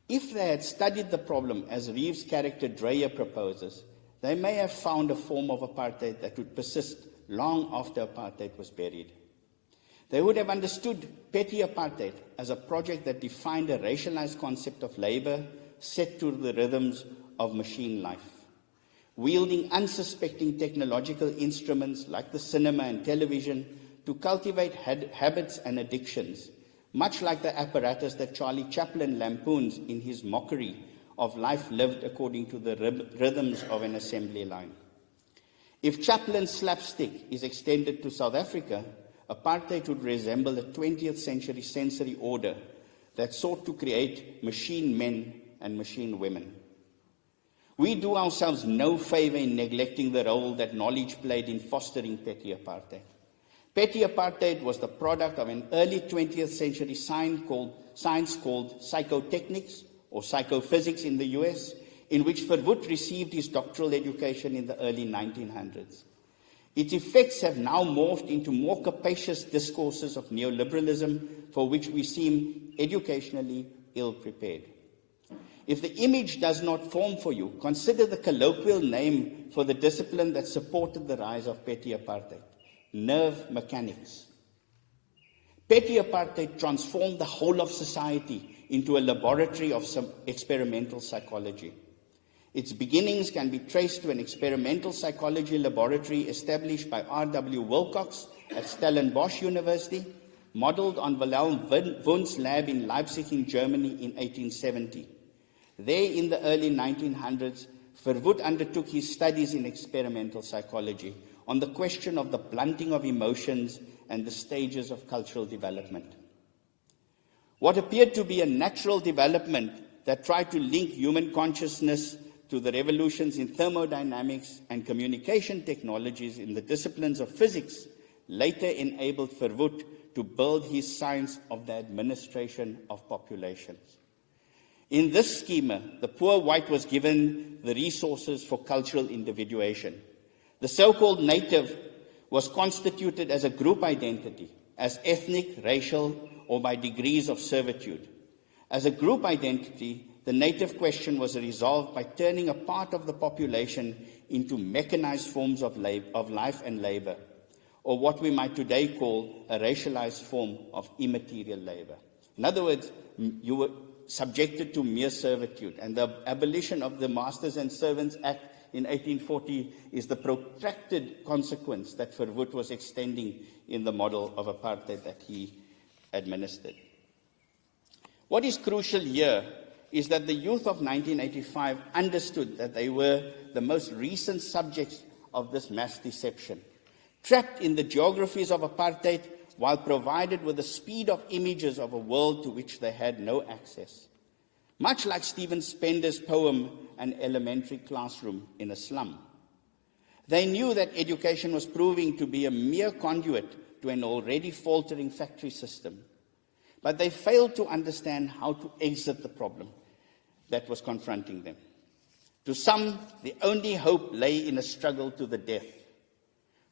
If they had studied the problem as Reeve's character Dreyer proposes, they may have found a form of apartheid that would persist long after apartheid was buried. They would have understood petty apartheid as a project that defined a racialized concept of labor set to the rhythms of machine life, wielding unsuspecting technological instruments like the cinema and television to cultivate habits and addictions, much like the apparatus that Charlie Chaplin lampoons in his mockery of life lived according to the rhythms of an assembly line. If Chaplin's slapstick is extended to South Africa, apartheid would resemble a 20th century sensory order that sought to create machine men and machine women. We do ourselves no favor in neglecting the role that knowledge played in fostering petty apartheid. Petty apartheid was the product of an early 20th century science called psychotechnics or psychophysics in the US, in which Verwoerd received his doctoral education in the early 1900s. Its effects have now morphed into more capacious discourses of neoliberalism for which we seem educationally ill-prepared. If the image does not form for you, consider the colloquial name for the discipline that supported the rise of petty apartheid: nerve mechanics. Petty apartheid transformed the whole of society into a laboratory of some experimental psychology. Its beginnings can be traced to an experimental psychology laboratory established by R.W. Wilcox at Stellenbosch University, modeled on Wilhelm Wundt's lab in Leipzig in Germany in 1870. There, in the early 1900s, Verwoerd undertook his studies in experimental psychology on the question of the blunting of emotions and the stages of cultural development. What appeared to be a natural development that tried to link human consciousness to the revolutions in thermodynamics and communication technologies in the disciplines of physics later enabled Verwoerd to build his science of the administration of populations. In this schema, the poor white was given the resources for cultural individuation. The so-called native was constituted as a group identity, as ethnic, racial, or by degrees of servitude. As a group identity, the native question was resolved by turning a part of the population into mechanized forms of life and labor, or what we might today call a racialized form of immaterial labor. In other words, you were subjected to mere servitude, and the abolition of the Masters and Servants Act in 1840 is the protracted consequence that Verwoerd was extending in the model of apartheid that he administered. What is crucial here is that the youth of 1985 understood that they were the most recent subjects of this mass deception, trapped in the geographies of apartheid while provided with the speed of images of a world to which they had no access. Much like Stephen Spender's poem, An Elementary Classroom in a Slum. They knew that education was proving to be a mere conduit to an already faltering factory system, but they failed to understand how to exit the problem that was confronting them. To some, the only hope lay in a struggle to the death.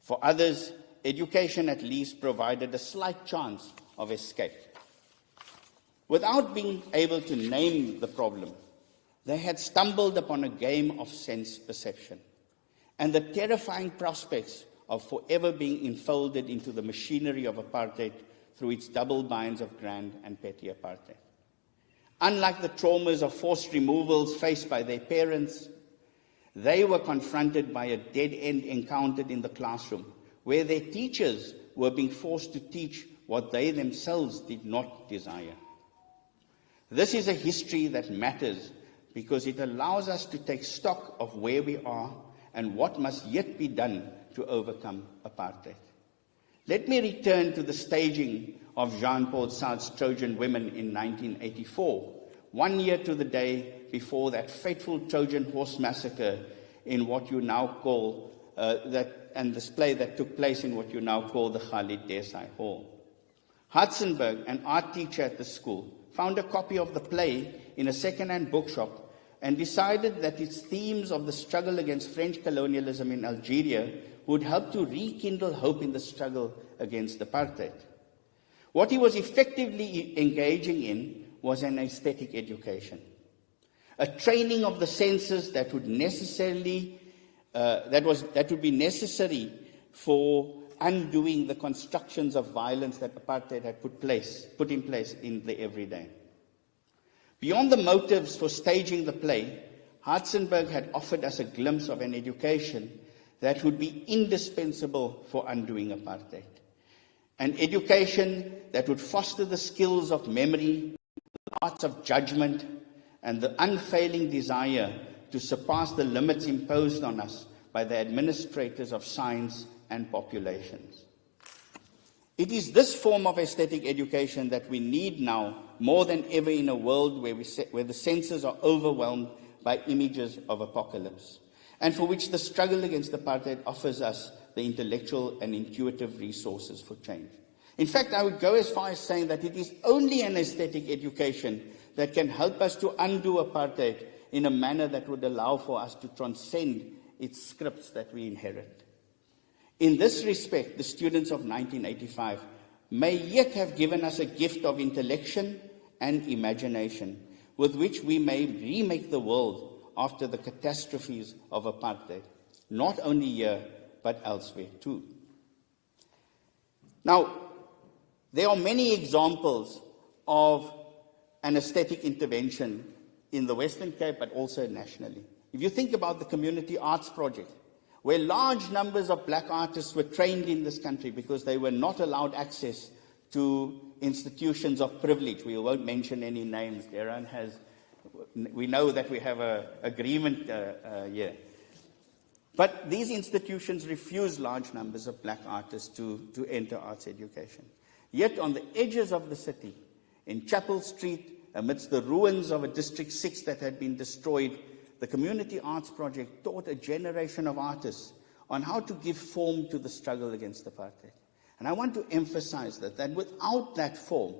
For others, education at least provided a slight chance of escape. Without being able to name the problem, they had stumbled upon a game of sense perception and the terrifying prospects of forever being enfolded into the machinery of apartheid through its double binds of grand and petty apartheid. Unlike the traumas of forced removals faced by their parents, they were confronted by a dead end encountered in the classroom, where their teachers were being forced to teach what they themselves did not desire. This is a history that matters because it allows us to take stock of where we are and what must yet be done to overcome apartheid. Let me return to the staging of Jean-Paul Sartre's Trojan Women in 1984, 1 year to the day before that fateful Trojan horse massacre in what you now call and this play that took place in what you now call the Khalid Desai Hall. Hartzenberg, an art teacher at the school, found a copy of the play in a second-hand bookshop and decided that its themes of the struggle against French colonialism in Algeria would help to rekindle hope in the struggle against apartheid. What he was effectively engaging in was an aesthetic education, a training of the senses that would be necessary for undoing the constructions of violence that apartheid had put in place in the everyday. Beyond the motives for staging the play, Hartzenberg had offered us a glimpse of an education that would be indispensable for undoing apartheid. An education that would foster the skills of memory, the arts of judgment, and the unfailing desire to surpass the limits imposed on us by the administrators of science and populations. It is this form of aesthetic education that we need now more than ever in a world where the senses are overwhelmed by images of apocalypse, and for which the struggle against apartheid offers us the intellectual and intuitive resources for change. In fact, I would go as far as saying that it is only an aesthetic education that can help us to undo apartheid in a manner that would allow for us to transcend its scripts that we inherit. In this respect, the students of 1985 may yet have given us a gift of intellection and imagination with which we may remake the world after the catastrophes of apartheid, not only here, but elsewhere too. Now, there are many examples of an aesthetic intervention in the Western Cape, but also nationally. If you think about the Community Arts Project, where large numbers of black artists were trained in this country because they were not allowed access to institutions of privilege. We won't mention any names. We know that we have an agreement here. But these institutions refuse large numbers of black artists to enter arts education. Yet on the edges of the city, in Chapel Street, amidst the ruins of a District 6 that had been destroyed, the Community Arts Project taught a generation of artists on how to give form to the struggle against apartheid. And I want to emphasize that without that form,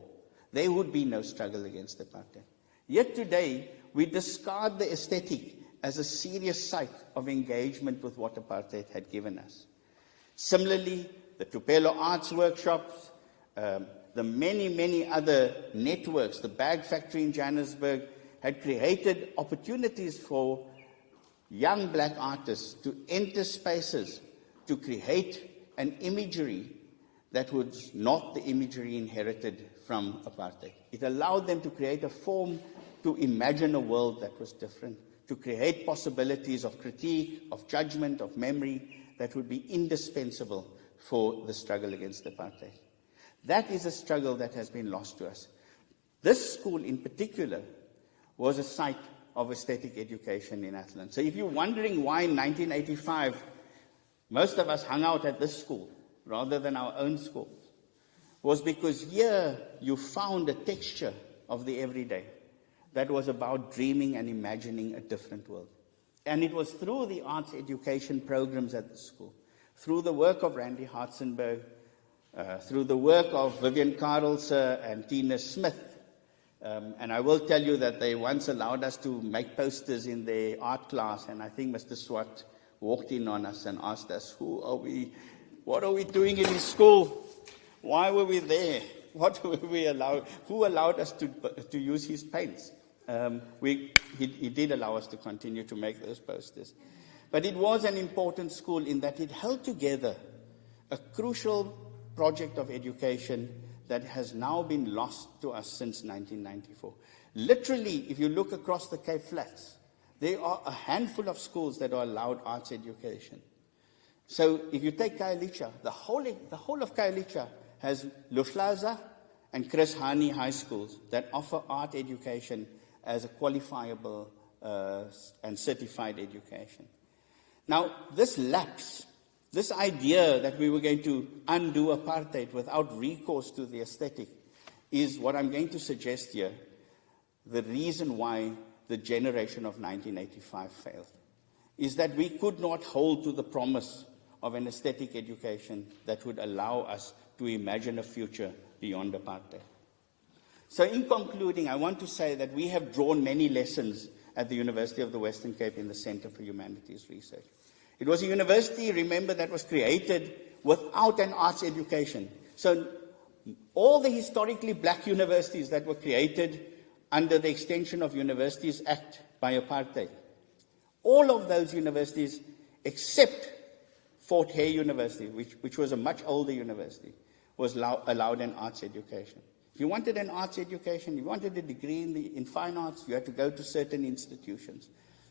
there would be no struggle against apartheid. Yet today, we discard the aesthetic as a serious site of engagement with what apartheid had given us. Similarly, the Tupelo Arts Workshops, the many other networks, the Bag Factory in Johannesburg, had created opportunities for young black artists to enter spaces to create an imagery that was not the imagery inherited from apartheid. It allowed them to create a form to imagine a world that was different, to create possibilities of critique, of judgment, of memory that would be indispensable for the struggle against apartheid. That is a struggle that has been lost to us. This school in particular was a site of aesthetic education in Athlone. So if you're wondering why in 1985 most of us hung out at this school rather than our own schools, was because here you found a texture of the everyday that was about dreaming and imagining a different world. And it was through the arts education programs at the school, through the work of Randy Hartzenberg, through the work of Vivian Karelse and Tina Smith. And I will tell you that they once allowed us to make posters in their art class, and I think Mr. Swart walked in on us and asked us, what are we doing in his school? Why were we there? What were we allowed? Who allowed us to use his paints? He did allow us to continue to make those posters. But it was an important school in that it held together a crucial project of education that has now been lost to us since 1994. Literally, if you look across the Cape Flats, there are a handful of schools that are allowed arts education. So if you take Khayelitsha, the whole of Khayelitsha has Luhlaza and Chris Hani high schools that offer art education as a qualifiable and certified education. Now, this lapse, this idea that we were going to undo apartheid without recourse to the aesthetic, is what I'm going to suggest here, the reason why the generation of 1985 failed, is that we could not hold to the promise of an aesthetic education that would allow us to imagine a future beyond apartheid. So in concluding, I want to say that we have drawn many lessons at the University of the Western Cape in the Center for Humanities Research. It was a university, remember, that was created without an arts education. So all the historically black universities that were created under the Extension of Universities Act by apartheid, all of those universities except Fort Hare University, which was a much older university, was allowed an arts education. If you wanted an arts education, you wanted a degree in fine arts, you had to go to certain institutions.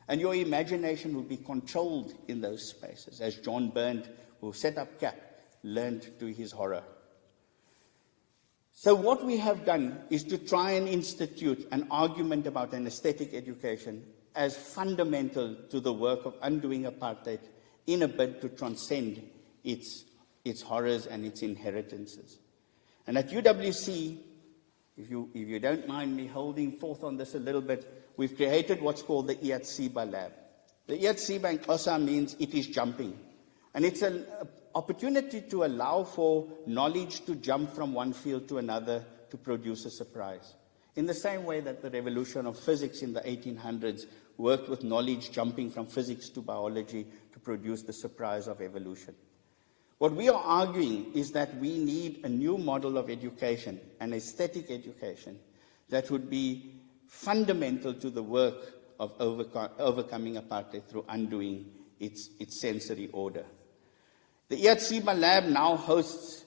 And your imagination would be controlled in those spaces, as John Byrne, who set up CAP, learned to his horror. So what we have done is to try and institute an argument about an aesthetic education as fundamental to the work of undoing apartheid in a bid to transcend its horrors and its inheritances. And at UWC, if you don't mind me holding forth on this a little bit, we've created what's called the Iyatsiba Lab. The Iyatsiba in Xhosa means it is jumping. And it's an opportunity to allow for knowledge to jump from one field to another to produce a surprise. In the same way that the revolution of physics in the 1800s worked with knowledge jumping from physics to biology to produce the surprise of evolution. What we are arguing is that we need a new model of education, an aesthetic education, that would be fundamental to the work of overcoming apartheid through undoing its sensory order. The Iyatsiba Lab now hosts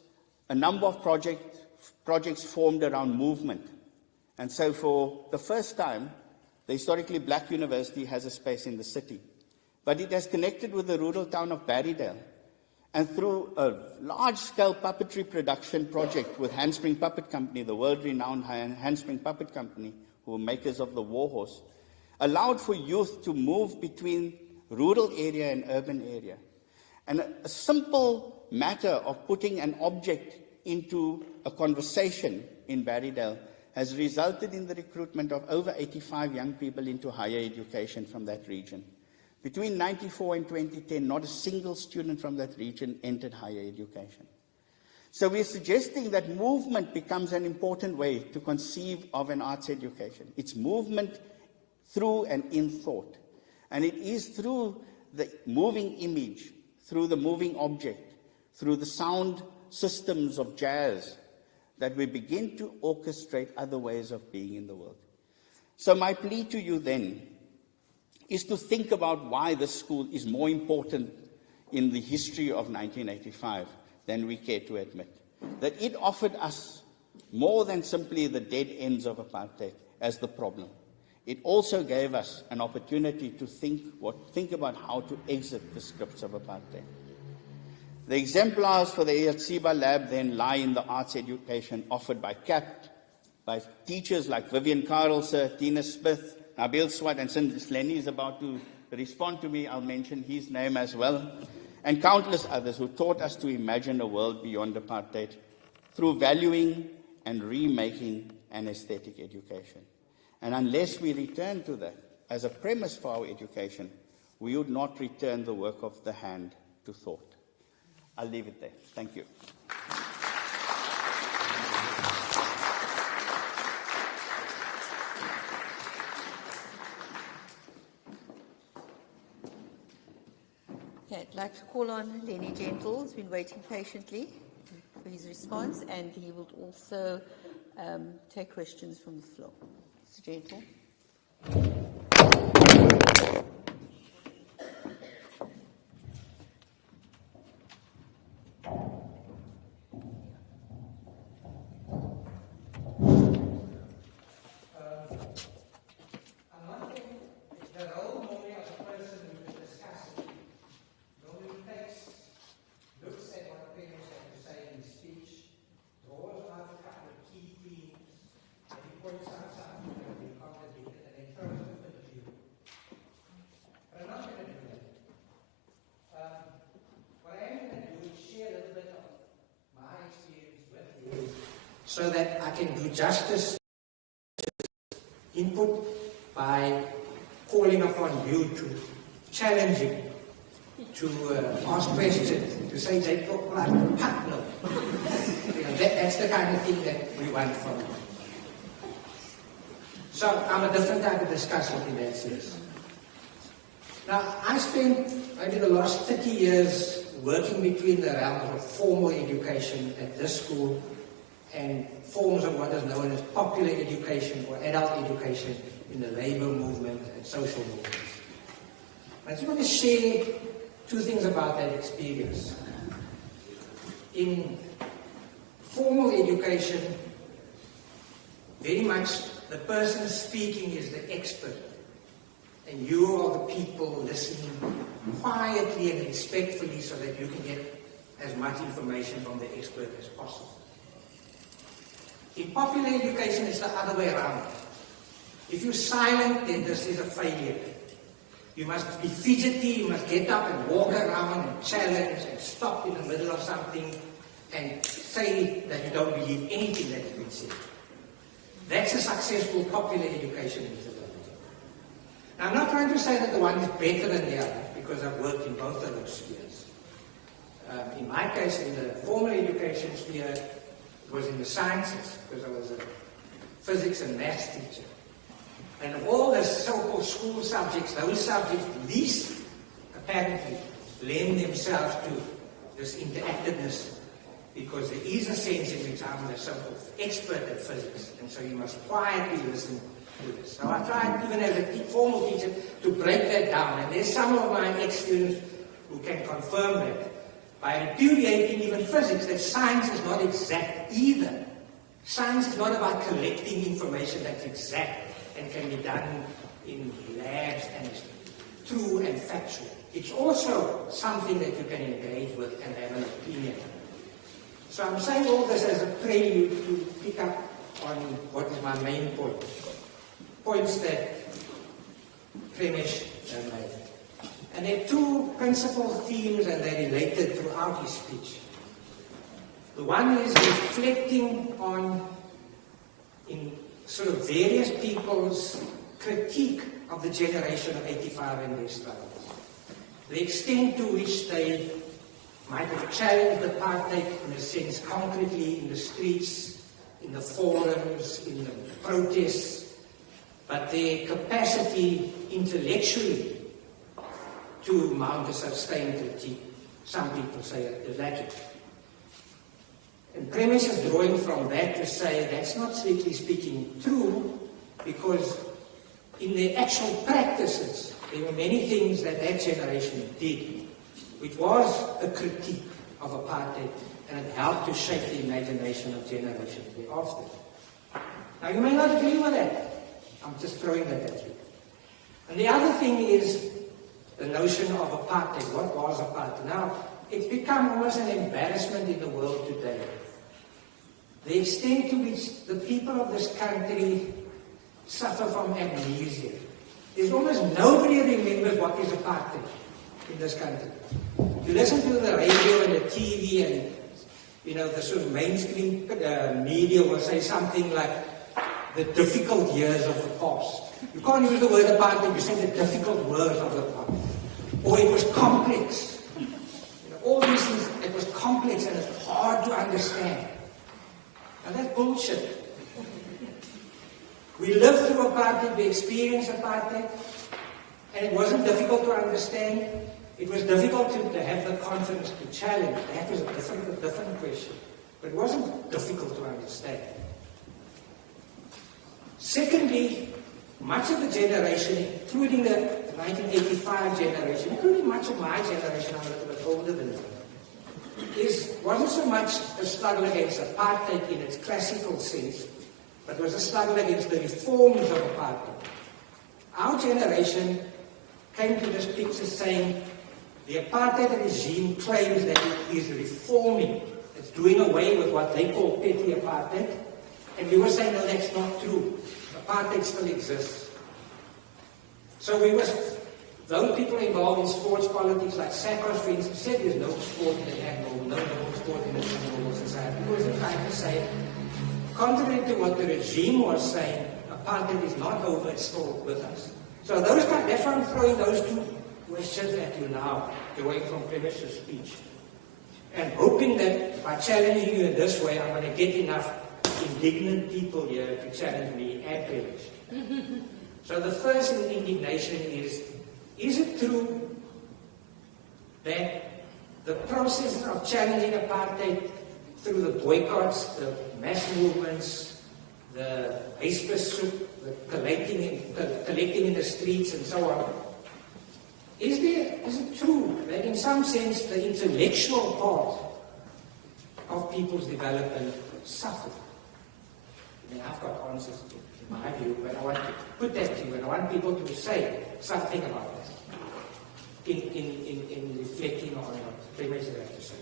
a number of projects formed around movement. And so for the first time, the historically black university has a space in the city. But it has connected with the rural town of Barrydale. And through a large-scale puppetry production project with Handspring Puppet Company, the world-renowned Handspring Puppet Company, who were makers of the Warhorse, allowed for youth to move between rural area and urban area. And a simple matter of putting an object into a conversation in Barrydale has resulted in the recruitment of over 85 young people into higher education from that region. Between 1994 and 2010, not a single student from that region entered higher education. So we're suggesting that movement becomes an important way to conceive of an arts education. It's movement through and in thought. And it is through the moving image, through the moving object, through the sound systems of jazz, that we begin to orchestrate other ways of being in the world. So my plea to you then is to think about why this school is more important in the history of 1985 than we care to admit. That it offered us more than simply the dead ends of apartheid as the problem. It also gave us an opportunity to think about how to exit the scripts of apartheid. The exemplars for the Yatsiba lab then lie in the arts education offered by CAP, by teachers like Vivian Carlser, Tina Smith, Nabil Swart, and since Lenny is about to respond to me, I'll mention his name as well, and countless others who taught us to imagine a world beyond apartheid through valuing and remaking an aesthetic education. And unless we return to that as a premise for our education, we would not return the work of the hand to thought. I'll leave it there. Thank you. Okay, I'd like to call on Lenny Gentle, who's been waiting patiently for his response, and he will also take questions from the floor. Mr. Gentle. So that I can do justice input by calling upon you to challenge you, to ask questions, to say, Jacob, no. That's the kind of thing that we want from you. So I'm a different type of discussion in that sense. Now, I spent maybe the last 30 years working between the realms of formal education at this school and forms of what is known as popular education or adult education in the labor movement and social movements. I just want to share two things about that experience. In formal education, very much the person speaking is the expert, and you are the people listening quietly and respectfully so that you can get as much information from the expert as possible. In popular education, it's the other way around. If you're silent, then this is a failure. You must be fidgety, you must get up and walk around and challenge and stop in the middle of something and say that you don't believe anything that has been said. That's a successful popular education methodology. Now, I'm not trying to say that the one is better than the other, because I've worked in both of those spheres. In my case, in the formal education sphere, it was in the sciences, because I was a physics and maths teacher. And of all the so-called school subjects, those subjects least apparently lend themselves to this interactiveness, because there is a sense in which I'm a so-called expert at physics, and so you must quietly listen to this. So I tried, even as a formal teacher, to break that down, and there's some of my ex-students who can confirm that, by repudiating even physics, that science is not exact either. Science is not about collecting information that's exact and can be done in labs and is true and factual. It's also something that you can engage with and have an opinion. So I'm saying all this as a prelude to pick up on what is my main point. Points that Flemish made. And there are two principal themes, and they're related throughout his speech. The one is reflecting on, in sort of various people's critique of the generation of 85 and their struggles. The extent to which they might have challenged apartheid in a sense concretely in the streets, in the forums, in the protests, but their capacity intellectually to mount a sustained critique, some people say is lacking. And premise is drawing from that to say that's not strictly speaking true, because in their actual practices, there were many things that that generation did, which was a critique of apartheid, and it helped to shape the imagination of generations thereafter. Now, you may not agree with that. I'm just throwing that at you. And the other thing is the notion of apartheid. What was apartheid? Now, it's become almost an embarrassment in the world today. The extent to which the people of this country suffer from amnesia. There's almost nobody remembers what is apartheid in this country. You listen to the radio and the TV and, you know, the sort of mainstream media will say something like the difficult years of the past. You can't use the word apartheid, you say the difficult years of the past. Or it was complex. You know, all these things, it was complex and it's hard to understand. And that's bullshit. We lived through apartheid, we experienced apartheid, and it wasn't difficult to understand. It was difficult to have the confidence to challenge. That was a different question. But it wasn't difficult to understand. Secondly, much of the generation, including the 1985 generation, including much of my generation, I'm a little bit older than them, wasn't so much a struggle against apartheid in its classical sense, but was a struggle against the reforms of apartheid. Our generation came to this picture saying the apartheid regime claims that it is reforming, it's doing away with what they call petty apartheid, and we were saying, no, that's not true. Apartheid still exists. So those people involved in sports politics, like Sackers, for instance, said there's no sport in the handball, no sport in the handball society. He was trying to say, contrary to what the regime was saying, apartheid is not over, it's still with us. So that's why I'm throwing those two questions at you now, going from Premier's speech. And hoping that by challenging you in this way, I'm going to get enough indignant people here to challenge me and Premier. So the first indignation is it true that the process of challenging apartheid through the boycotts, the mass movements, the ice pursuit, the collecting in the streets and so on, is it true that in some sense the intellectual part of people's development suffered? I mean, I've got answers to my view, but I want to put that to you, and I want people to say something about that in reflecting on what Premiers have to say.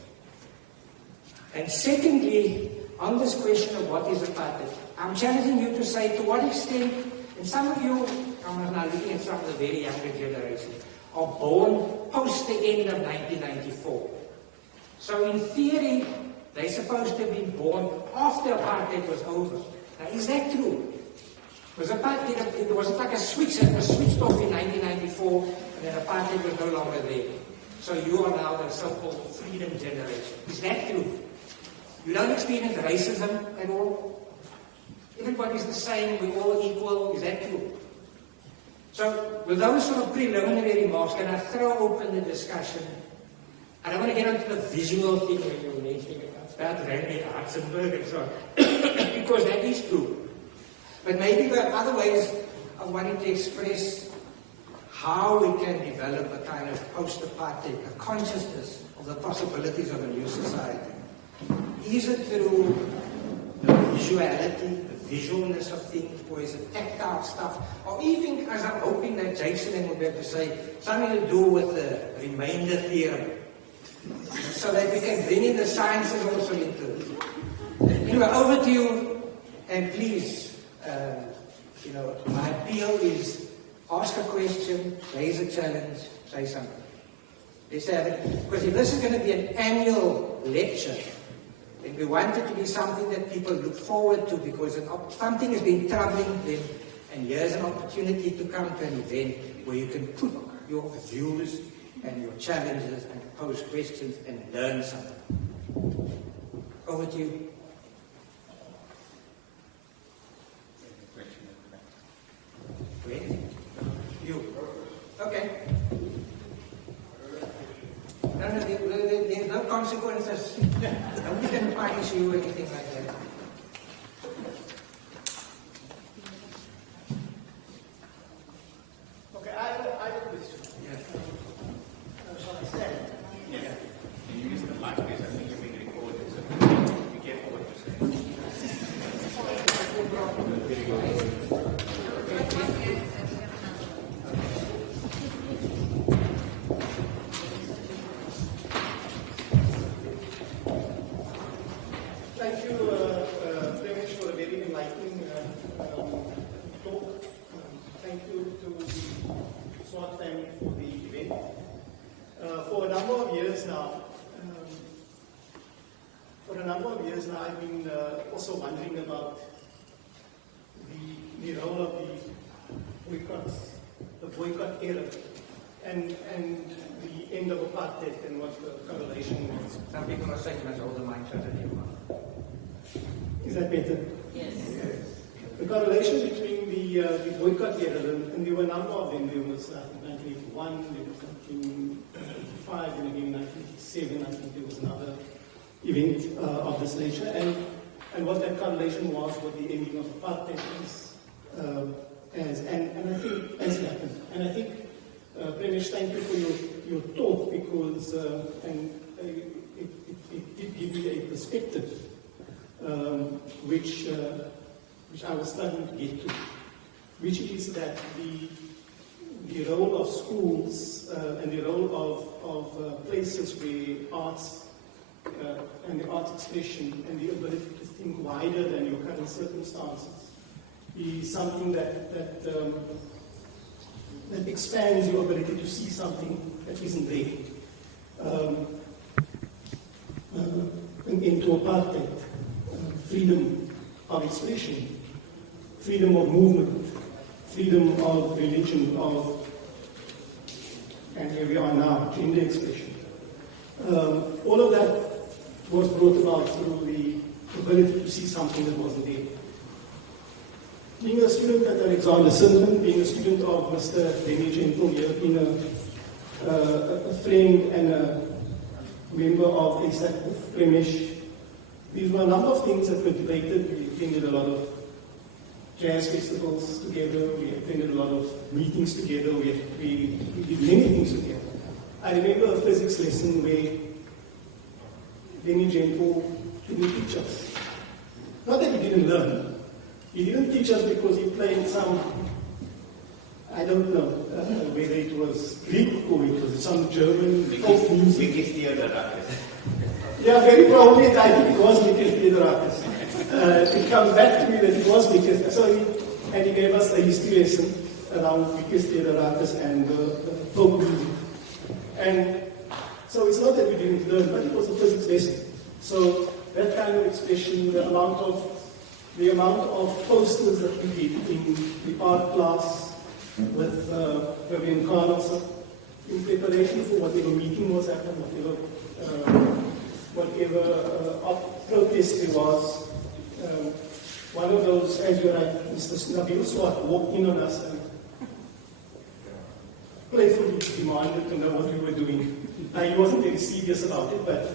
And secondly, on this question of what is apartheid, I'm challenging you to say to what extent, and some of you, I'm now looking at some of the very younger generation, are born post the end of 1994. So in theory, they're supposed to have been born after apartheid was over. Now, is that true? Was it like a switch that was switched off in 1994 and then apartheid was no longer there? So you are now the so-called freedom generation. Is that true? You don't experience racism at all? Everybody's the same, we're all equal. Is that true? So with those sort of preliminary remarks, can I throw open the discussion? I don't want to get into the visual thing when you're mentioning about Randy Hartzenberg and so on, because that is true. But maybe there are other ways of wanting to express how we can develop a kind of post-apartheid, a consciousness of the possibilities of a new society. Is it through the visuality, the visualness of things, or is it tactile stuff? Or even, as I'm hoping that Jason would have to say, something to do with the remainder theorem, so that we can bring in the sciences also into it. Anyway, over to you, and please, my appeal is ask a question, raise a challenge, say something. Let's have it. Because if this is going to be an annual lecture, then we want it to be something that people look forward to, because something has been troubling them, and here's an opportunity to come to an event where you can put your views and your challenges and pose questions and learn something. Over to you. Wait. You. Okay. No, there's no consequences. Nobody can punish you or anything like that. Okay, I have a question. Yeah. Shall I stand? Yeah. Can you use the mic, please? I think you're being recorded, so be careful what you say. Thank you very much for a very enlightening talk. Thank you to the Swart family for the event. For a number of years now, I've been also wondering about the role of the boycott era, and the end of apartheid and what the correlation was. Some people are saying let's hold the mic shut at you. Is that better? Yes. The correlation between the boycott era, and there were a number of them. There was 1981, there was 1985, and again 1987. I think there was another event of this nature. And what that correlation was with the ending of apartheid and I think has happened. And I think, Premish, thank you for your talk, because it did give me a perspective which I was starting to get to, which is that the role of schools and the role of places where arts and the art expression and the ability to think wider than your current circumstances is something that expands your ability to see something that isn't there. Into apartheid, freedom of expression, freedom of movement, freedom of religion, and here we are now, gender expression. All of that was brought about through the ability to see something that wasn't there. Being a student at Alexander Sinton, being a student of Mr. Denny Gentle here, being a friend and a member of ASAC Premish, these were a number of things that were debated. We attended a lot of jazz festivals together, we attended a lot of meetings together, we did many things together. I remember a physics lesson where Denny Gentle didn't teach us. Not that he didn't learn. He didn't teach us because he played some, I don't know, whether it was Greek or it was some German folk music. Yeah, very probably I think it was Mikis Theodorakis. It comes back to me that it was Mikis. So he gave us a history lesson around Mikis Theodorakis and folk music. And so it's not that we didn't learn, but it was a physics lesson. So that kind of expression, the amount of posters that we did in the art class with Vivian Carlos in preparation for whatever meeting was happening, whatever protest there was. One of those, as you're right, Mr. Nabil Swart walked in on us and playfully demanded to know what we were doing. Now, he wasn't very serious about it, but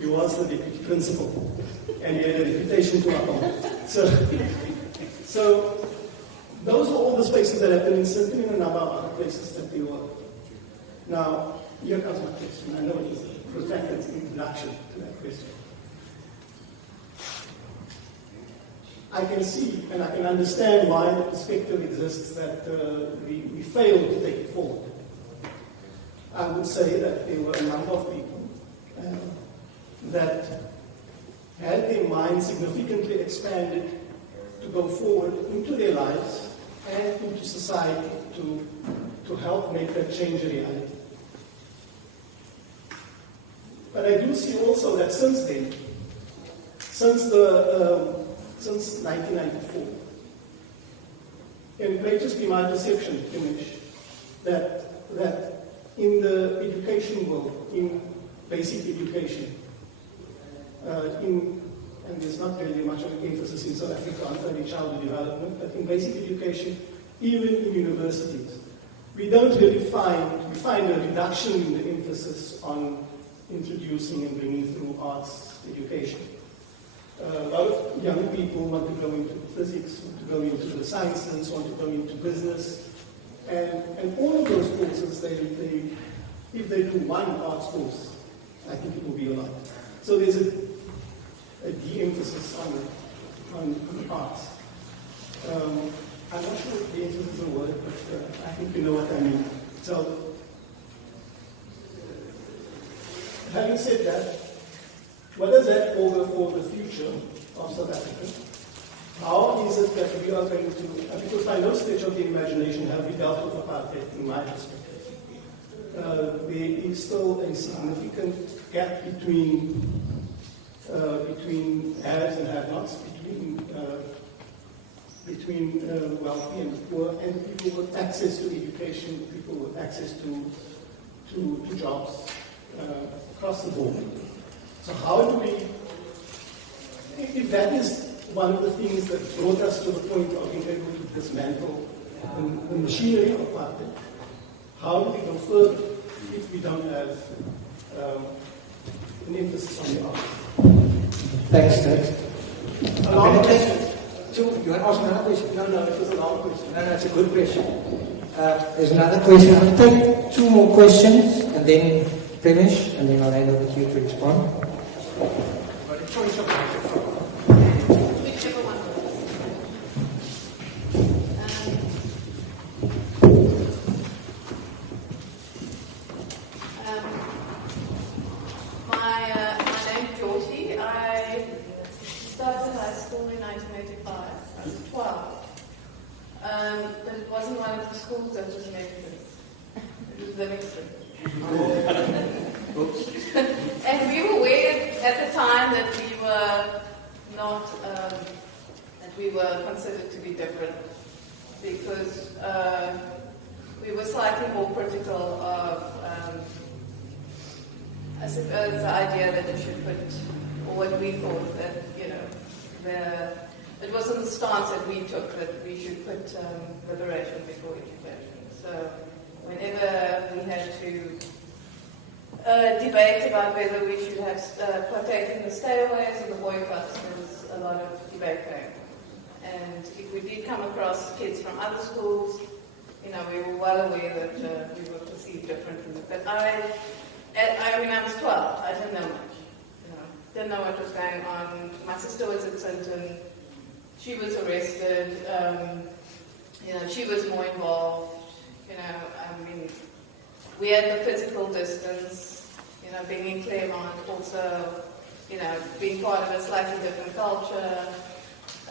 he was the deputy principal, and he had a reputation to uphold. So those were all the spaces that happened in Sinton and a number of other places that we were. Now, here comes my question. I know it is a protracted introduction to that question. I can see and I can understand why the perspective exists that we failed to take it forward. I would say that there were a number of people that had their minds significantly expanded to go forward into their lives and into society to help make that change a reality. But I do see also that since then, since 1994, and it may just be my perception, Kimish, that in the education world, in basic education, and there's not really much of an emphasis in South Africa on early childhood development, but in basic education, even in universities, we don't really find a reduction in the emphasis on introducing and bringing through arts education. A lot of young people want to go into physics, want to go into the sciences, want to go into business, and all of those courses, if they do one arts course, I think it will be a lot. So there's a de-emphasis on arts. I'm not sure if de-emphasis is a word, but I think you know what I mean. So, having said that, what does that augur for the future of South Africa? How is it that we are going to, because by no stretch of the imagination have we dealt with apartheid in my perspective. There is still a significant gap between haves and have-nots, between wealthy and poor, and people with access to education, people with access to jobs across the board. So how do we, if that is one of the things that brought us to the point of being able to dismantle the machinery of apartheid, how do we go further if we don't have an emphasis on the arts? Thanks, Ted. A long question. You want to ask another question? No, it was a long question. No, it's a good question. There's another question. I'll take two more questions and then finish, and then I'll hand over to you to respond. But a choice of microphone. Whichever one. My name's Georgie. I started high school in 1985. I was 12. But it wasn't one of the schools that was Methodist. It was Livingston. And we were aware at the time that we were not, that we were considered to be different, because we were slightly more critical of, I suppose, the idea that you should put, or what we thought that, it wasn't the stance that we took that we should put liberation before education. So whenever we had to debate about whether we should have partake in the stayaways or the boycotts, there was a lot of debate going. And if we did come across kids from other schools, we were well aware that we were perceived differently. But when I was 12, I didn't know much. Didn't know what was going on. My sister was at Sinton. She was arrested. She was more involved. We had the physical distance, being in Claremont, also, being part of a slightly different culture.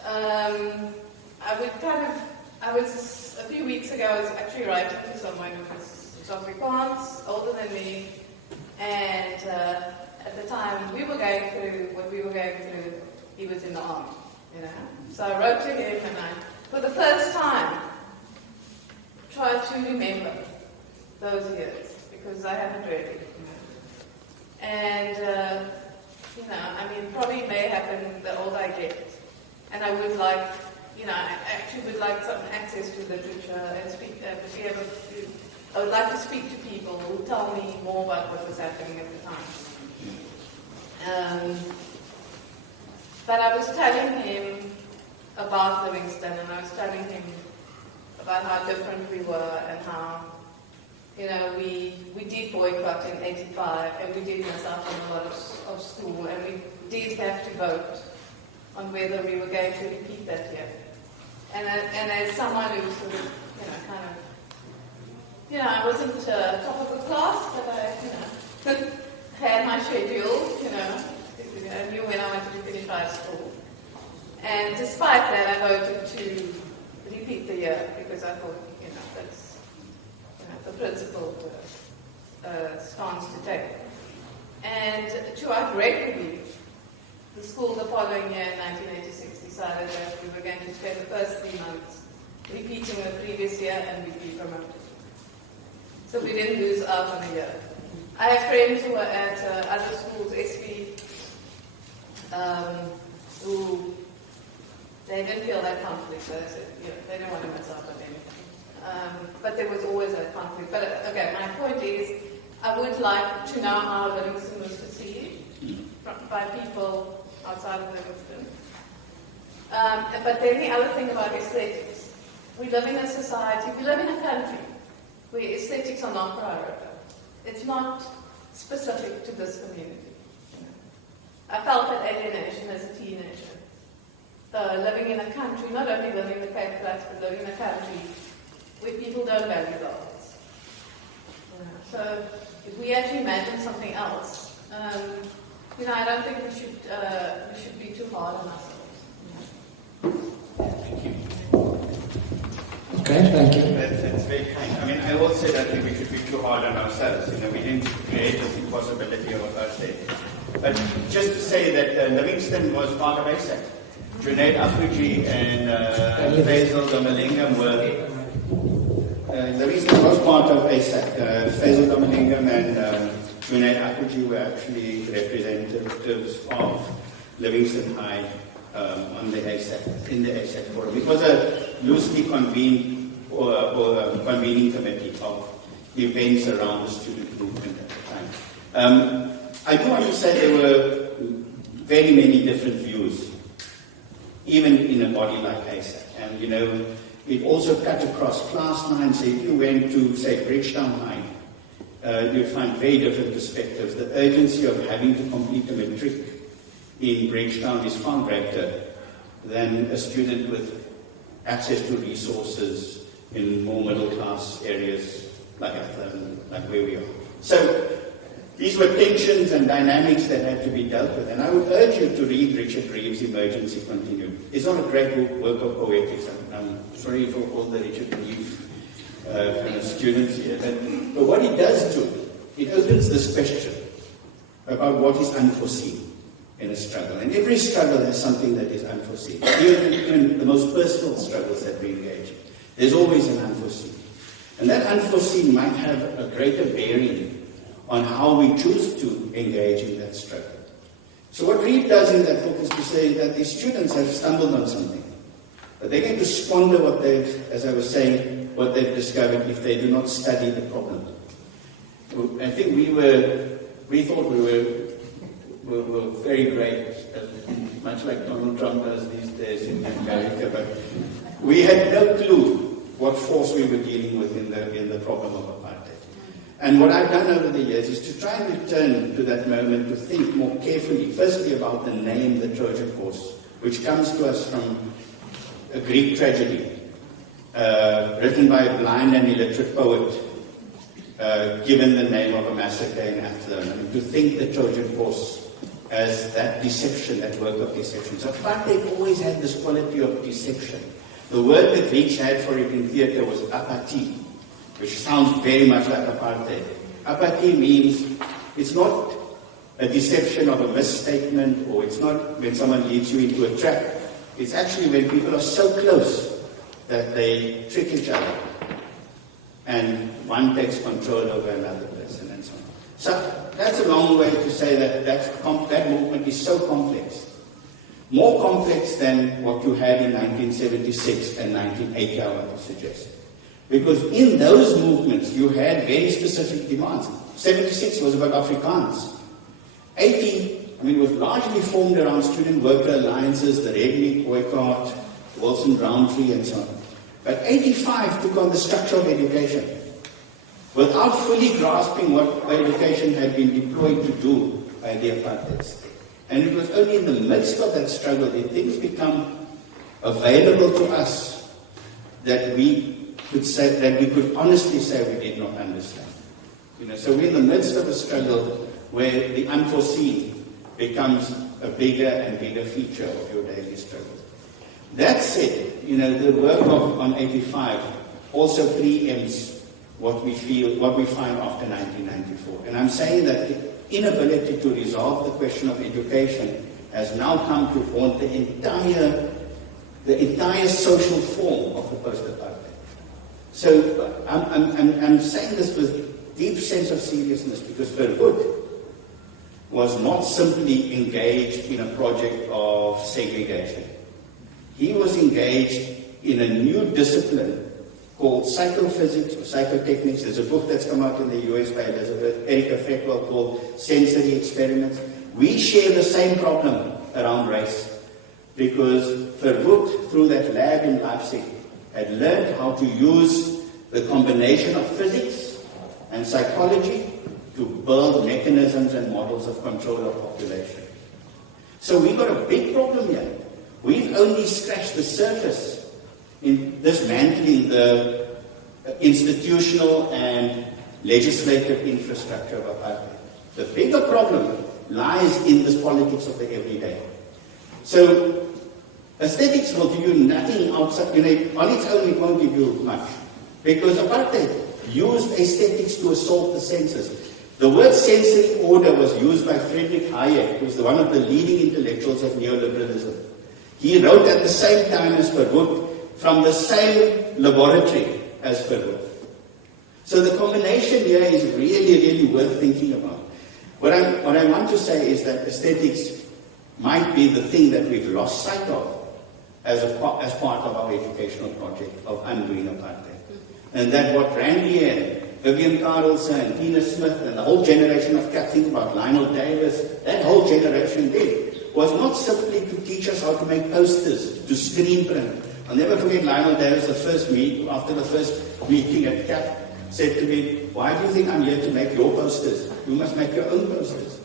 A few weeks ago, I was actually writing to someone who was South Afrikaans, older than me, and at the time we were going through what we were going through, he was in the army, So I wrote to him, and I, for the first time, tried to remember those years, because I haven't really. And, probably may happen the older I get. And I would like, I actually would like some access to literature and speak, I would like to speak to people who would tell me more about what was happening at the time. But I was telling him about Livingston, and I was telling him about how different we were and how, we did boycott in 85, and we did miss out on a lot of school, and we did have to vote on whether we were going to repeat that year. And as someone who sort of, I wasn't top of the class, but I, had my schedule, I knew when I wanted to finish high school. And despite that, I voted to repeat the year, because I thought, that's the principled stance to take. And to our great relief, the school the following year, in 1986, decided that we were going to spend the first 3 months repeating the previous year and we'd be promoted. So we didn't lose out on a year. I have friends who are at other schools, SP, who they didn't feel that conflict. So they said, they didn't want to mess up on anything. But there was always a conflict. But okay, my point is, I would like to know how Livingston was perceived by people outside of Livingston. But then the other thing about aesthetics, we live in a society, we live in a country where aesthetics are not priority. It's not specific to this community. I felt that alienation as a teenager. Living in a country, not only living in the Cape Flats, but living in a country where people don't value the arts. So if we actually imagine something else, I don't think we should be too hard on ourselves. Thank you. Okay, thank you. That's very kind. I mean, I also don't think we should be too hard on ourselves. We didn't create this impossibility of apartheid. But just to say that Livingston was part of ASAC. Junaid Afuji and Faisal Domalingam were... Livingston was part of ASAC. Faisal Domalingam and Junaid Afuji were actually representatives of Livingston High on the ASAC, in the ASAC forum. It was a loosely convened convening committee of events around the student movement at the time. I do want to say there were very many different views, even in a body like ASAC. And, it also cut across class lines. So if you went to, say, Bridgetown High, you'd find very different perspectives. The urgency of having to complete a matric in Bridgetown is far greater than a student with access to resources in more middle-class areas like where we are. So these were tensions and dynamics that had to be dealt with. And I would urge you to read Richard Reeves' Emergency Continuum. It's not a great work of poetics. I'm sorry for all the Richard Reeves kind of students here. But what it does do, it opens this question about what is unforeseen in a struggle. And every struggle has something that is unforeseen. Even the most personal struggles that we engage in, there's always an unforeseen. And that unforeseen might have a greater bearing on how we choose to engage in that struggle. So what Reeve does in that book is to say that the students have stumbled on something. But they're going to squander what they've, as I was saying, what they've discovered if they do not study the problem. I think we thought we were very great, much like Donald Trump does these days in America, but we had no clue what force we were dealing with in the problem of apartheid. And what I've done over the years is to try and return to that moment to think more carefully, firstly about the name, the Trojan Horse, which comes to us from a Greek tragedy, written by a blind and illiterate poet, given the name of a massacre in Athlone. I mean, to think the Trojan Horse as that deception, that work of deception. So apartheid always had this quality of deception. The word the Greeks had for it in theatre was apathy, which sounds very much like apartheid. Apathy means it's not a deception of a misstatement, or it's not when someone leads you into a trap. It's actually when people are so close that they trick each other and one takes control over another person and so on. So that's a long way to say that movement is so complex. More complex than what you had in 1976 and 1980, I want to suggest. Because in those movements, you had very specific demands. 76 was about Afrikaans. 80, it was largely formed around student worker alliances, the Red Meat boycott, Wilson Roundtree, and so on. But 85 took on the structure of education, without fully grasping what education had been deployed to do by the apartheid state. And it was only in the midst of that struggle that things become available to us that we could honestly say we did not understand. So we're in the midst of a struggle where the unforeseen becomes a bigger and bigger feature of your daily struggle. That said, the work on 85 also preempts what we find after 1994. And I'm saying that the inability to resolve the question of education has now come to haunt the entire social form of the post-apartheid. So I'm saying this with deep sense of seriousness because Verwoerd was not simply engaged in a project of segregation. He was engaged in a new discipline called psychophysics or psychotechnics. There's a book that's come out in the US by Erika Freckwell called Sensory Experiments. We share the same problem around race because Verwoerd, through that lab in Leipzig, had learned how to use the combination of physics and psychology to build mechanisms and models of control of population. So we've got a big problem here. We've only scratched the surface in dismantling the institutional and legislative infrastructure of apartheid. The bigger problem lies in this politics of the everyday. So aesthetics will give you nothing outside, on its own it won't give you much. Because apartheid used aesthetics to assault the senses. The word sensory order was used by Friedrich Hayek, who was one of the leading intellectuals of neoliberalism. He wrote at the same time as Verwoerd, from the same laboratory as Verwoerd. So the combination here is really, really worth thinking about. What I want to say is that aesthetics might be the thing that we've lost sight of as part of our educational project of undoing apartheid. And that what Randy and Vivian Carlson, Tina Smith, and the whole generation of cats, think about Lionel Davis, that whole generation did, was not simply to teach us how to make posters, to screen print. I'll never forget Lionel Davis, after the first meeting at CAP, said to me, why do you think I'm here to make your posters? You must make your own posters.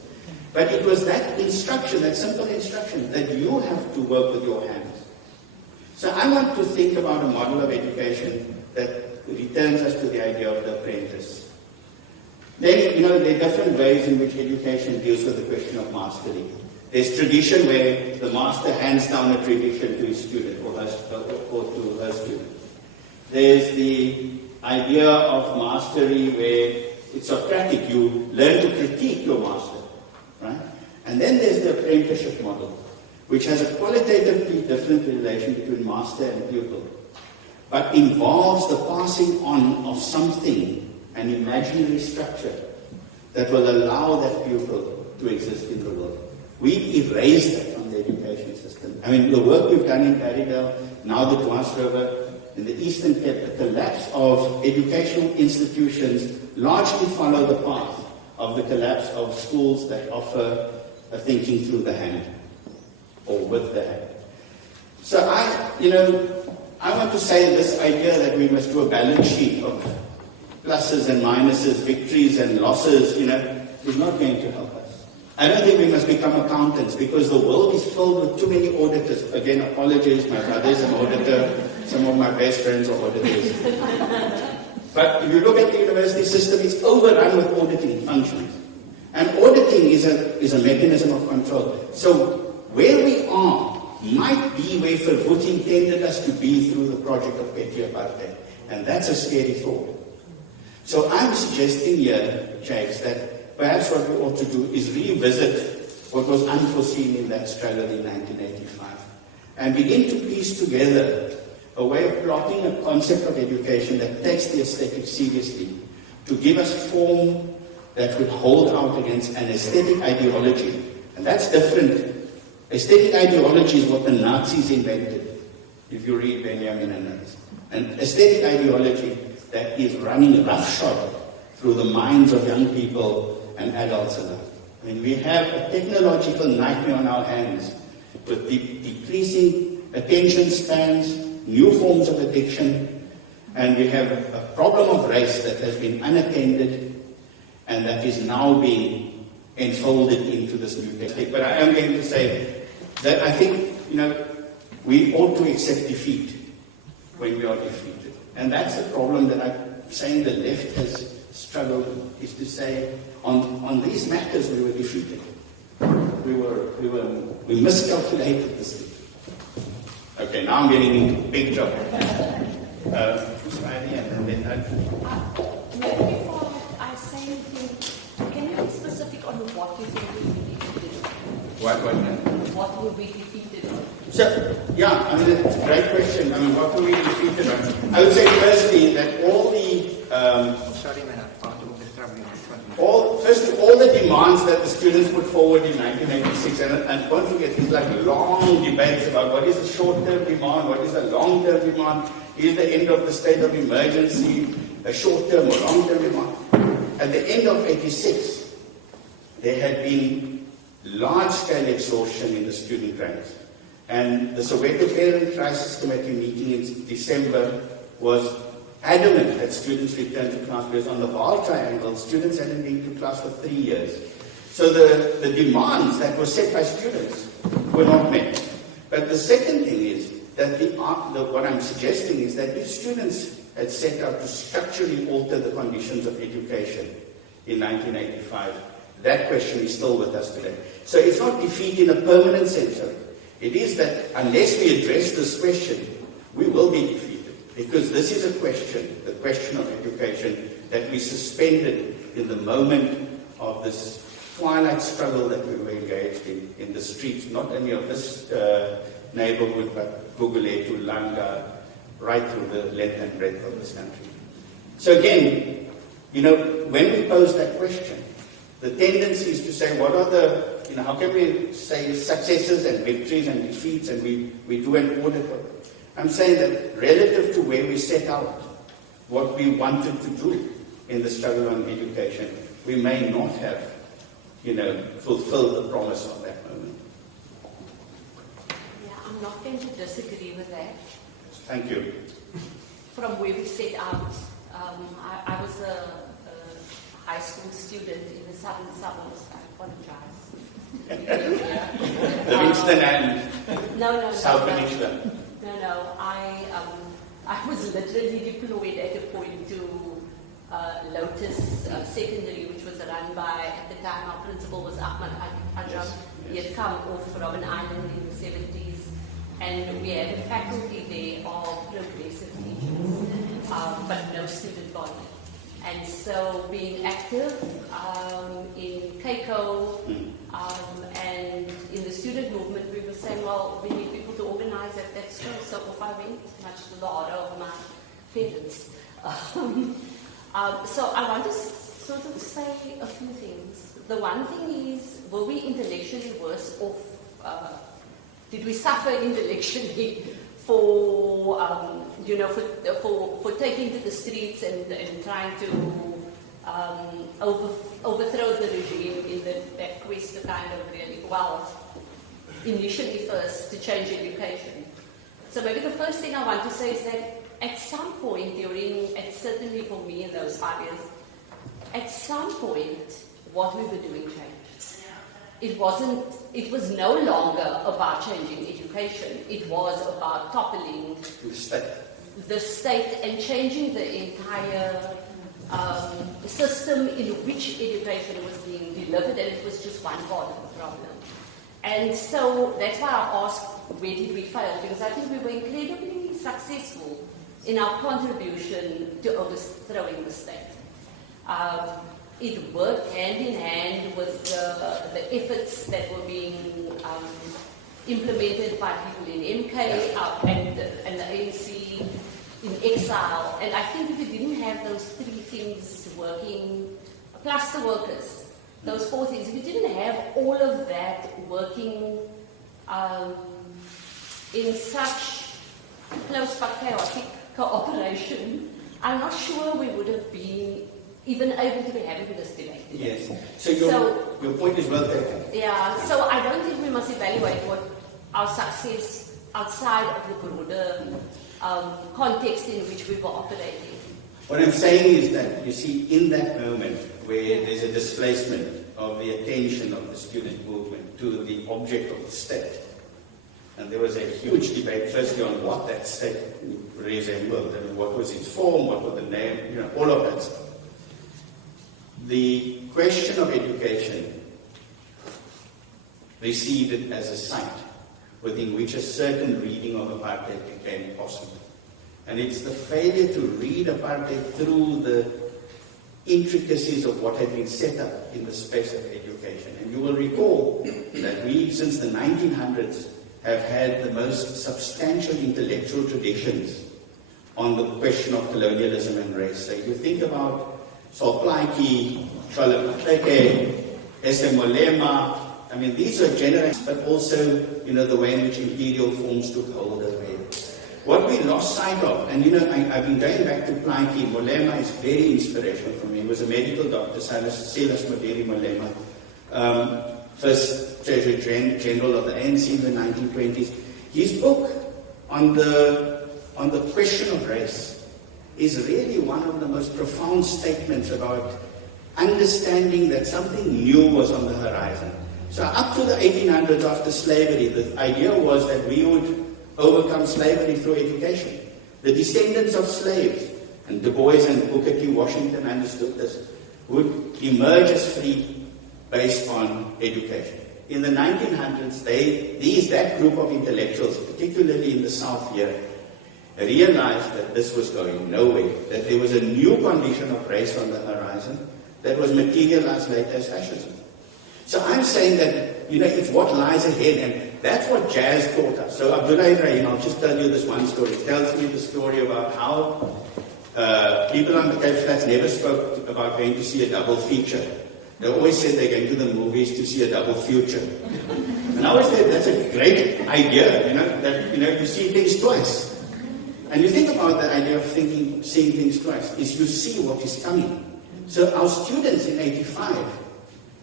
But it was that instruction, that simple instruction, that you have to work with your hands. So I want to think about a model of education that returns us to the idea of the apprentice. Then, there are different ways in which education deals with the question of mastery. There's tradition where the master hands down a tradition to his student or to her student. There's the idea of mastery where it's Socratic. You learn to critique your master, right? And then there's the apprenticeship model, which has a qualitatively different relation between master and pupil, but involves the passing on of something, an imaginary structure, that will allow that pupil to exist in the world. We've erased that from the education system. I mean, the work we've done in Parrydale, now the Dwaas River, in the Eastern Cape, the collapse of educational institutions largely follow the path of the collapse of schools that offer a thinking through the hand, or with the hand. So I want to say this idea that we must do a balance sheet of pluses and minuses, victories and losses, is not going to help us. I don't think we must become accountants because the world is filled with too many auditors. Again, apologies, my brother is an auditor, some of my best friends are auditors. But if you look at the university system, it's overrun with auditing functions. And auditing is a mechanism of control. So where we are might be where Verwoerd intended us to be through the project of petty apartheid. And that's a scary thought. So I'm suggesting here, Jakes, that perhaps what we ought to do is revisit what was unforeseen in that struggle in 1985 and begin to piece together a way of plotting a concept of education that takes the aesthetic seriously, to give us form that would hold out against an aesthetic ideology. And that's different. Aesthetic ideology is what the Nazis invented, if you read Benjamin and others. An aesthetic ideology that is running roughshod through the minds of young people and adults alike. I mean, we have a technological nightmare on our hands with decreasing attention spans, new forms of addiction, and we have a problem of race that has been unattended and that is now being enfolded into this new technique. But I am going to say that I think, we ought to accept defeat when we are defeated. And that's the problem that I'm saying the left has struggled, is to say, on these matters we were defeated. We miscalculated this thing. Okay, now I'm getting into big trouble. Maybe before I say anything, can you be specific on what you think will be defeated? What will be defeated on? So, yeah, I mean, it's a great question. I mean, what will we defeated on? I would say firstly that all the all the demands that the students put forward in 1986, and don't forget, these like long debates about what is the short-term demand, what is the long-term demand, is the end of the state of emergency a short-term or long-term demand. At the end of 86, there had been large-scale exhaustion in the student ranks. And the Soweto Parent Crisis Committee meeting in December was adamant that students return to class because on the Vaal Triangle, students hadn't been to class for 3 years. So the demands that were set by students were not met. But the second thing is that what I'm suggesting is that if students had set out to structurally alter the conditions of education in 1985, that question is still with us today. So it's not defeat in a permanent sense. It is that unless we address this question, we will be defeated. Because this is a question, the question of education, that we suspended in the moment of this twilight struggle that we were engaged in the streets, not only of this neighborhood, but Guguletu, Langa, right through the length and breadth of this country. So again, when we pose that question, the tendency is to say, what are the, how can we say successes and victories and defeats, and we do an audit of it. I'm saying that relative to where we set out, what we wanted to do in the struggle on education, we may not have, fulfilled the promise of that moment. Yeah, I'm not going to disagree with that. Thank you. From where we set out, I was a high school student in the southern suburbs. I apologize. Livingston and South Peninsula. No, I was literally deployed at a point to Lotus Secondary, which was run by, at the time, our principal was Ahmad Ajam. He had come off from an island in the 70s, and we had a faculty there of progressive teachers, but no student body. And so being active in KEICO and in the student movement, we were saying, well, we need people to organize at that school. So off I went, much to the horror of my parents. So I want to sort of say a few things. The one thing is, were we intellectually worse off? Did we suffer intellectually for taking to the streets and trying to overthrow the regime in that quest to kind of really, initially first to change education. So maybe the first thing I want to say is that at some point and certainly for me in those 5 years, at some point what we were doing changed. It was no longer about changing education. It was about toppling the state and changing the entire system in which education was being delivered, and it was just one part of the problem. And so that's why I asked, where did we fail? Because I think we were incredibly successful in our contribution to overthrowing the state. It worked hand in hand with the efforts that were being implemented by people in MK and the ANC in exile. And I think if we didn't have those three things working, plus the workers, those four things, if we didn't have all of that working in such close but chaotic cooperation, I'm not sure we would have been even able to be having this debate. Yes. So your point is well taken. Yeah. So I don't think we must evaluate what our success outside of the broader context in which we were operating. What I'm saying is that, you see, in that moment where there's a displacement of the attention of the student movement to the object of the state, and there was a huge debate, firstly, on what that state resembled, and what was its form, what was the name, all of that stuff. The question of education receded as a site within which a certain reading of apartheid became possible. And it's the failure to read apartheid through the intricacies of what had been set up in the space of education. And you will recall that we, since the 1900s, have had the most substantial intellectual traditions on the question of colonialism and race. So you think about Solplaatje, Cholamateke, Esemolema. I mean, these are generations, but also, the way in which imperial forms took hold of it. What we lost sight of, and I've been going back to Plaatje. Molema is very inspirational for me. He was a medical doctor, Silas Moderi Molema, first Treasury General of the ANC in the 1920s. His book on the question of race is really one of the most profound statements about understanding that something new was on the horizon. So up to the 1800s, after slavery, the idea was that we would overcome slavery through education. The descendants of slaves, and Du Bois and Booker T. Washington understood this, would emerge as free based on education. In the 1900s, that group of intellectuals, particularly in the South here, realized that this was going nowhere, that there was a new condition of race on the horizon that was materialized later as fascism. So I'm saying that, it's what lies ahead, and that's what jazz taught us. So Abdullah Ibrahim, I'll just tell you this one story. It tells me the story about how people on the Cape Flats never spoke about going to see a double feature. They always said they're going to the movies to see a double future. And I always said that's a great idea, that, you see things twice. And you think about the idea of seeing things twice, is you see what is coming. So our students in 85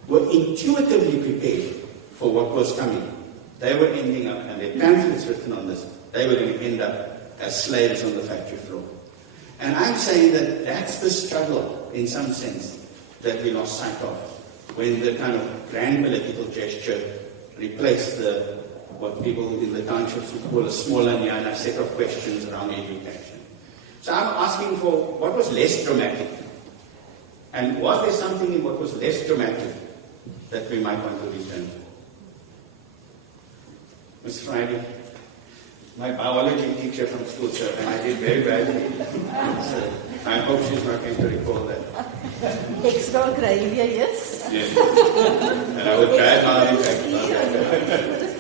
were intuitively prepared for what was coming. They were ending up, and their pamphlets written on this, they were going to end up as slaves on the factory floor. And I'm saying that that's the struggle, in some sense, that we lost sight of, when the kind of grand political gesture replaced what people in the townships would call a smaller Nyana set of questions around education. So I'm asking for what was less dramatic. And was there something in what was less dramatic that we might want to return to? Miss Friday, my biology teacher from school, sir, and I did very badly. So I hope she's not going to recall that. Extra gravy, yes. Yes. And I would badmouth you.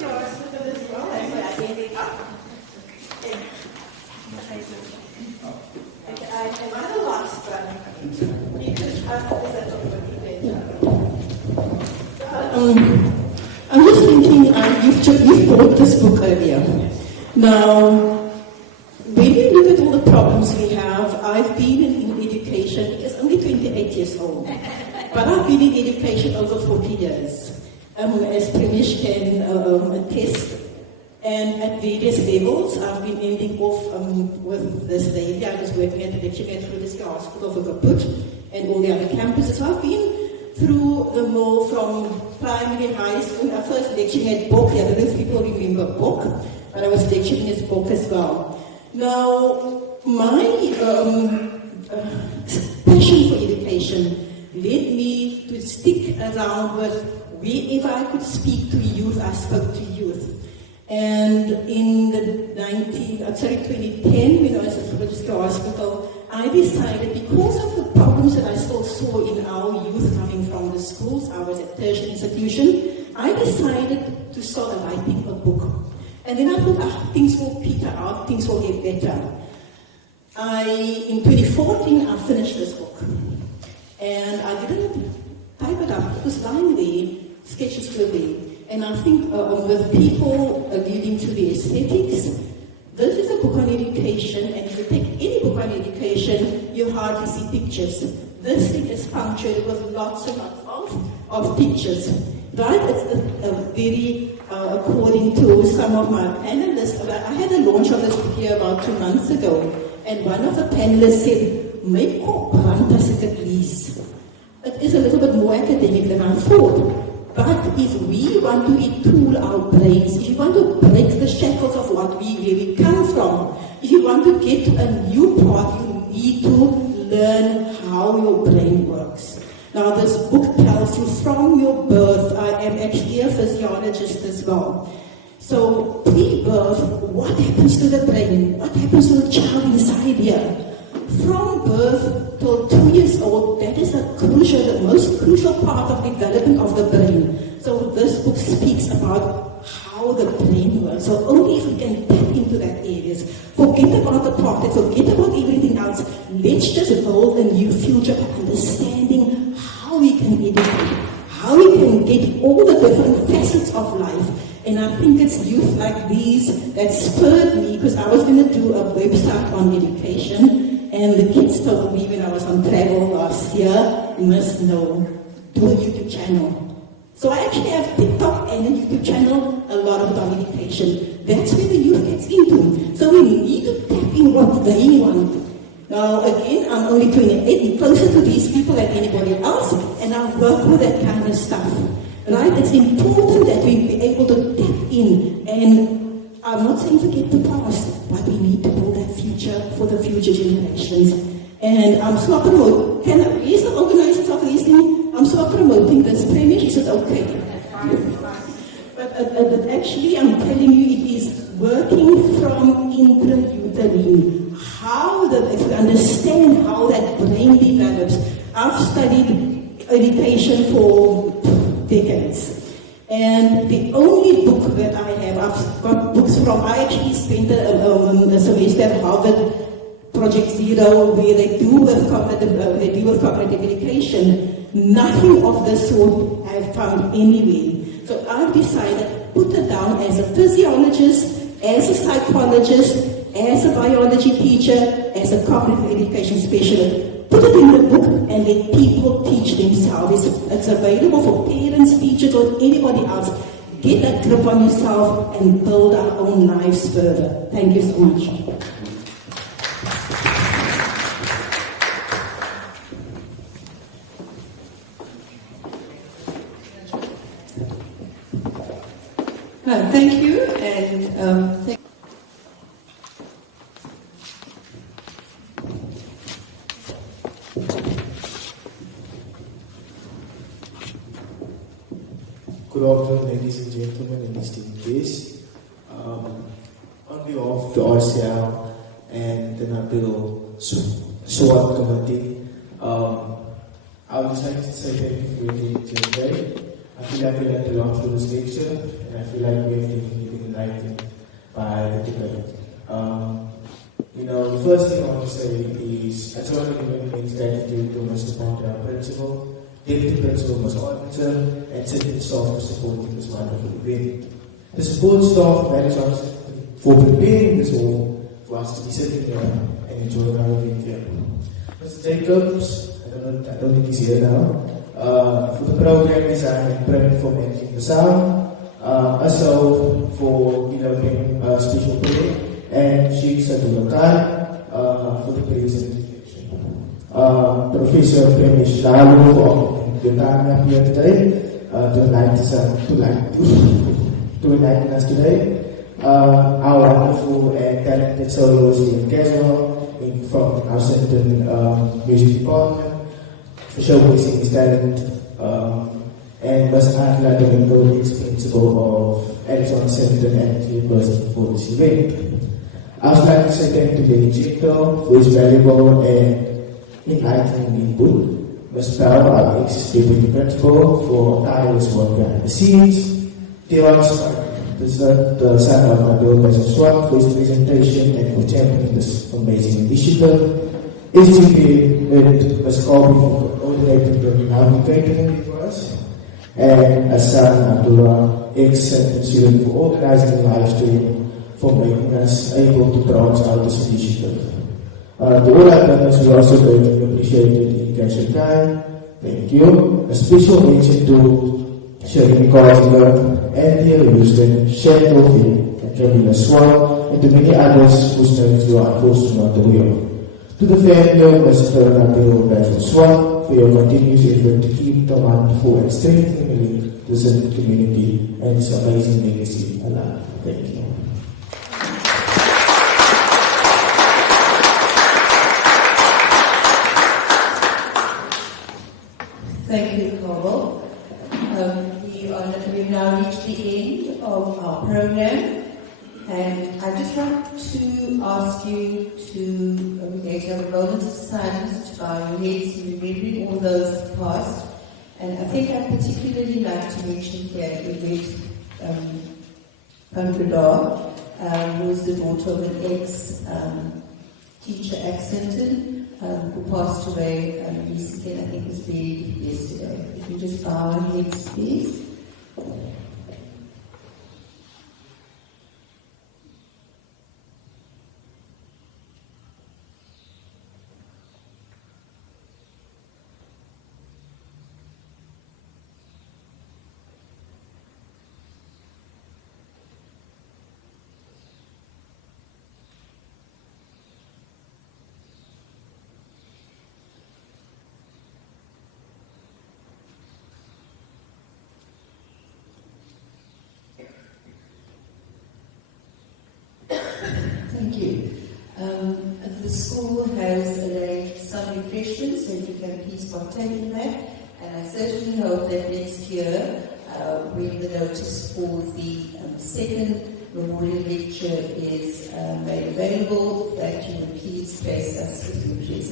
Another last one. Because I'm just thinking, you've brought this book earlier. Now, when you look at all the problems we have, I've been in education, because I'm only 28 years old, but I've been in education over 40 years, as Primish can attest. And at various levels, I've been ending off with this lady. I was working at the lecture through the Hospital for Kaput and all the other campuses. So I've been through the more from primary, high school. I first lecturing at Bok. I don't know if people remember Bok, but I was lecturing at Bok as well. Now, my passion for education led me to stick around with wherever I could speak to youth, I spoke to youth. And in the 2010, when I was at Francisco Hospital, I decided, because of the problems that I still saw in our youth coming from the schools, I was at tertiary institution, I decided to start writing a book. And then I thought, things will peter out, things will get better. In 2014, I finished this book. And I didn't type it up, it was lying there, sketches were there. And I think with people alluding to the aesthetics, this is a book on education, and if you take any book on education, you hardly see pictures. This thing is punctured with lots and lots of pictures. Right? It's very, according to some of my panelists, I had a launch of this book here about 2 months ago, and one of the panelists said, make brandtas at least. It is a little bit more academic than I thought. But if we want to retool our brains, if you want to break the shackles of what where we come from, if you want to get to a new path, you need to learn how your brain works. Now, this book tells you from your birth. I am actually a physiologist as well. So, pre-birth, what happens to the brain? What happens to the child inside here? from birth till 2 years old, that is the most crucial part of development of the brain. So this book speaks about how the brain works. So only if we can tap into that areas, forget about the politics, forget about everything else. Let's just build a new future by understanding how we can educate, how we can get all the different facets of life. And I think it's youth like these that spurred me, because I was going to do a website on education, and the kids told me when I was on travel last year, you must know, do a YouTube channel. So I actually have TikTok and a YouTube channel, a lot of it on education. That's where the youth gets into. So we need to tap in what they want. Now again, I'm only 28, closer to these people than anybody else, and I work with that kind of stuff. Right? It's important that we be able to tap in, and I'm not saying forget the past, but we need to build that future for the future generations. And I'm so promoting, is the organizers of these things? I'm so promoting this premiere. Is it okay? But actually, I'm telling you, it is working from intrauterine. If you understand how that brain develops. I've studied education for decades. And the only book that I have, I've got books from, I actually spent a semester at Harvard Project Zero, where they do with cognitive education. Nothing of the sort I've found anywhere. So I've decided, put it down as a physiologist, as a psychologist, as a biology teacher, as a cognitive education specialist. Put it in the book and let people teach themselves. It's available for parents, teachers, or anybody else. Get a grip on yourself and build our own lives further. Thank you so much. Thank you, and thank Good afternoon, ladies and gentlemen, and esteemed guests. On behalf of the RCL and the Nabil Swart Committee, I would just like to say thank you for your meeting today. I feel like we learned a lot through this lecture, and I feel like we have definitely been enlightened by the debate. The first thing I want to say is, I just want to give an gratitude to Mr. Ponte, our principal, Deputy Principal, Ms. Arlington, and sitting staff for supporting this wonderful event. The support staff management for preparing this hall for us to be sitting here and enjoying our event here. Mr. Jacobs, I don't think he's here now, for the program design and print for managing the sound, also for developing a special prayer, and Sheikh Sadullah Khan for the presentation. Professor Premish Lalu for the time up here today to enlighten us today. Our wonderful and talented soloist Ian Caswell from our Sinton Music Department for showcasing his talent, and Ms. Angela Domingo, ex-principal of Alexander Sinton and University for this event. I would like to say thank you to Lady Jito for his valuable and enlightening input. Ms. Bell, our ex-deputy principal, for tireless work behind the scenes. Dewan Swart, the son of Nabil Swart, for his presentation and for championing this amazing initiative. SGP, Ms. Colby, for coordinating the Nabil catering for us. And Hassan Abdullah, ex-Sinton student, for organizing the live stream, for making us able to branch out this initiative. To all our partners, we also greatly appreciate it in cash and time. Thank you. A special mention to Sherry Carter, Anthea Houston, Sherry Tolfi, and Jamila Swart, and to many others whose names you are unfortunately not aware of. To the family of Mr. Nabil Swart, for your continuous effort to keep the wonderful and strengthening link to the Sinton community and its amazing legacy alive. Thank you. Thank you, Carl. We've now reached the end of our program, And I just want to ask you to, we're going to have a moment of silence to bow your heads in remembering all those past. And I think I'd particularly like to mention here Yvette Pankradar, who is the daughter of an ex-teacher at Sinton, who passed away recently, and I think was buried yesterday. If you just bow our heads, please. Thank you. The school has arranged some refreshments, so if you can please partake in that. And I certainly hope that next year, when the notice for the second memorial lecture is made available, that you will please place us with your presence.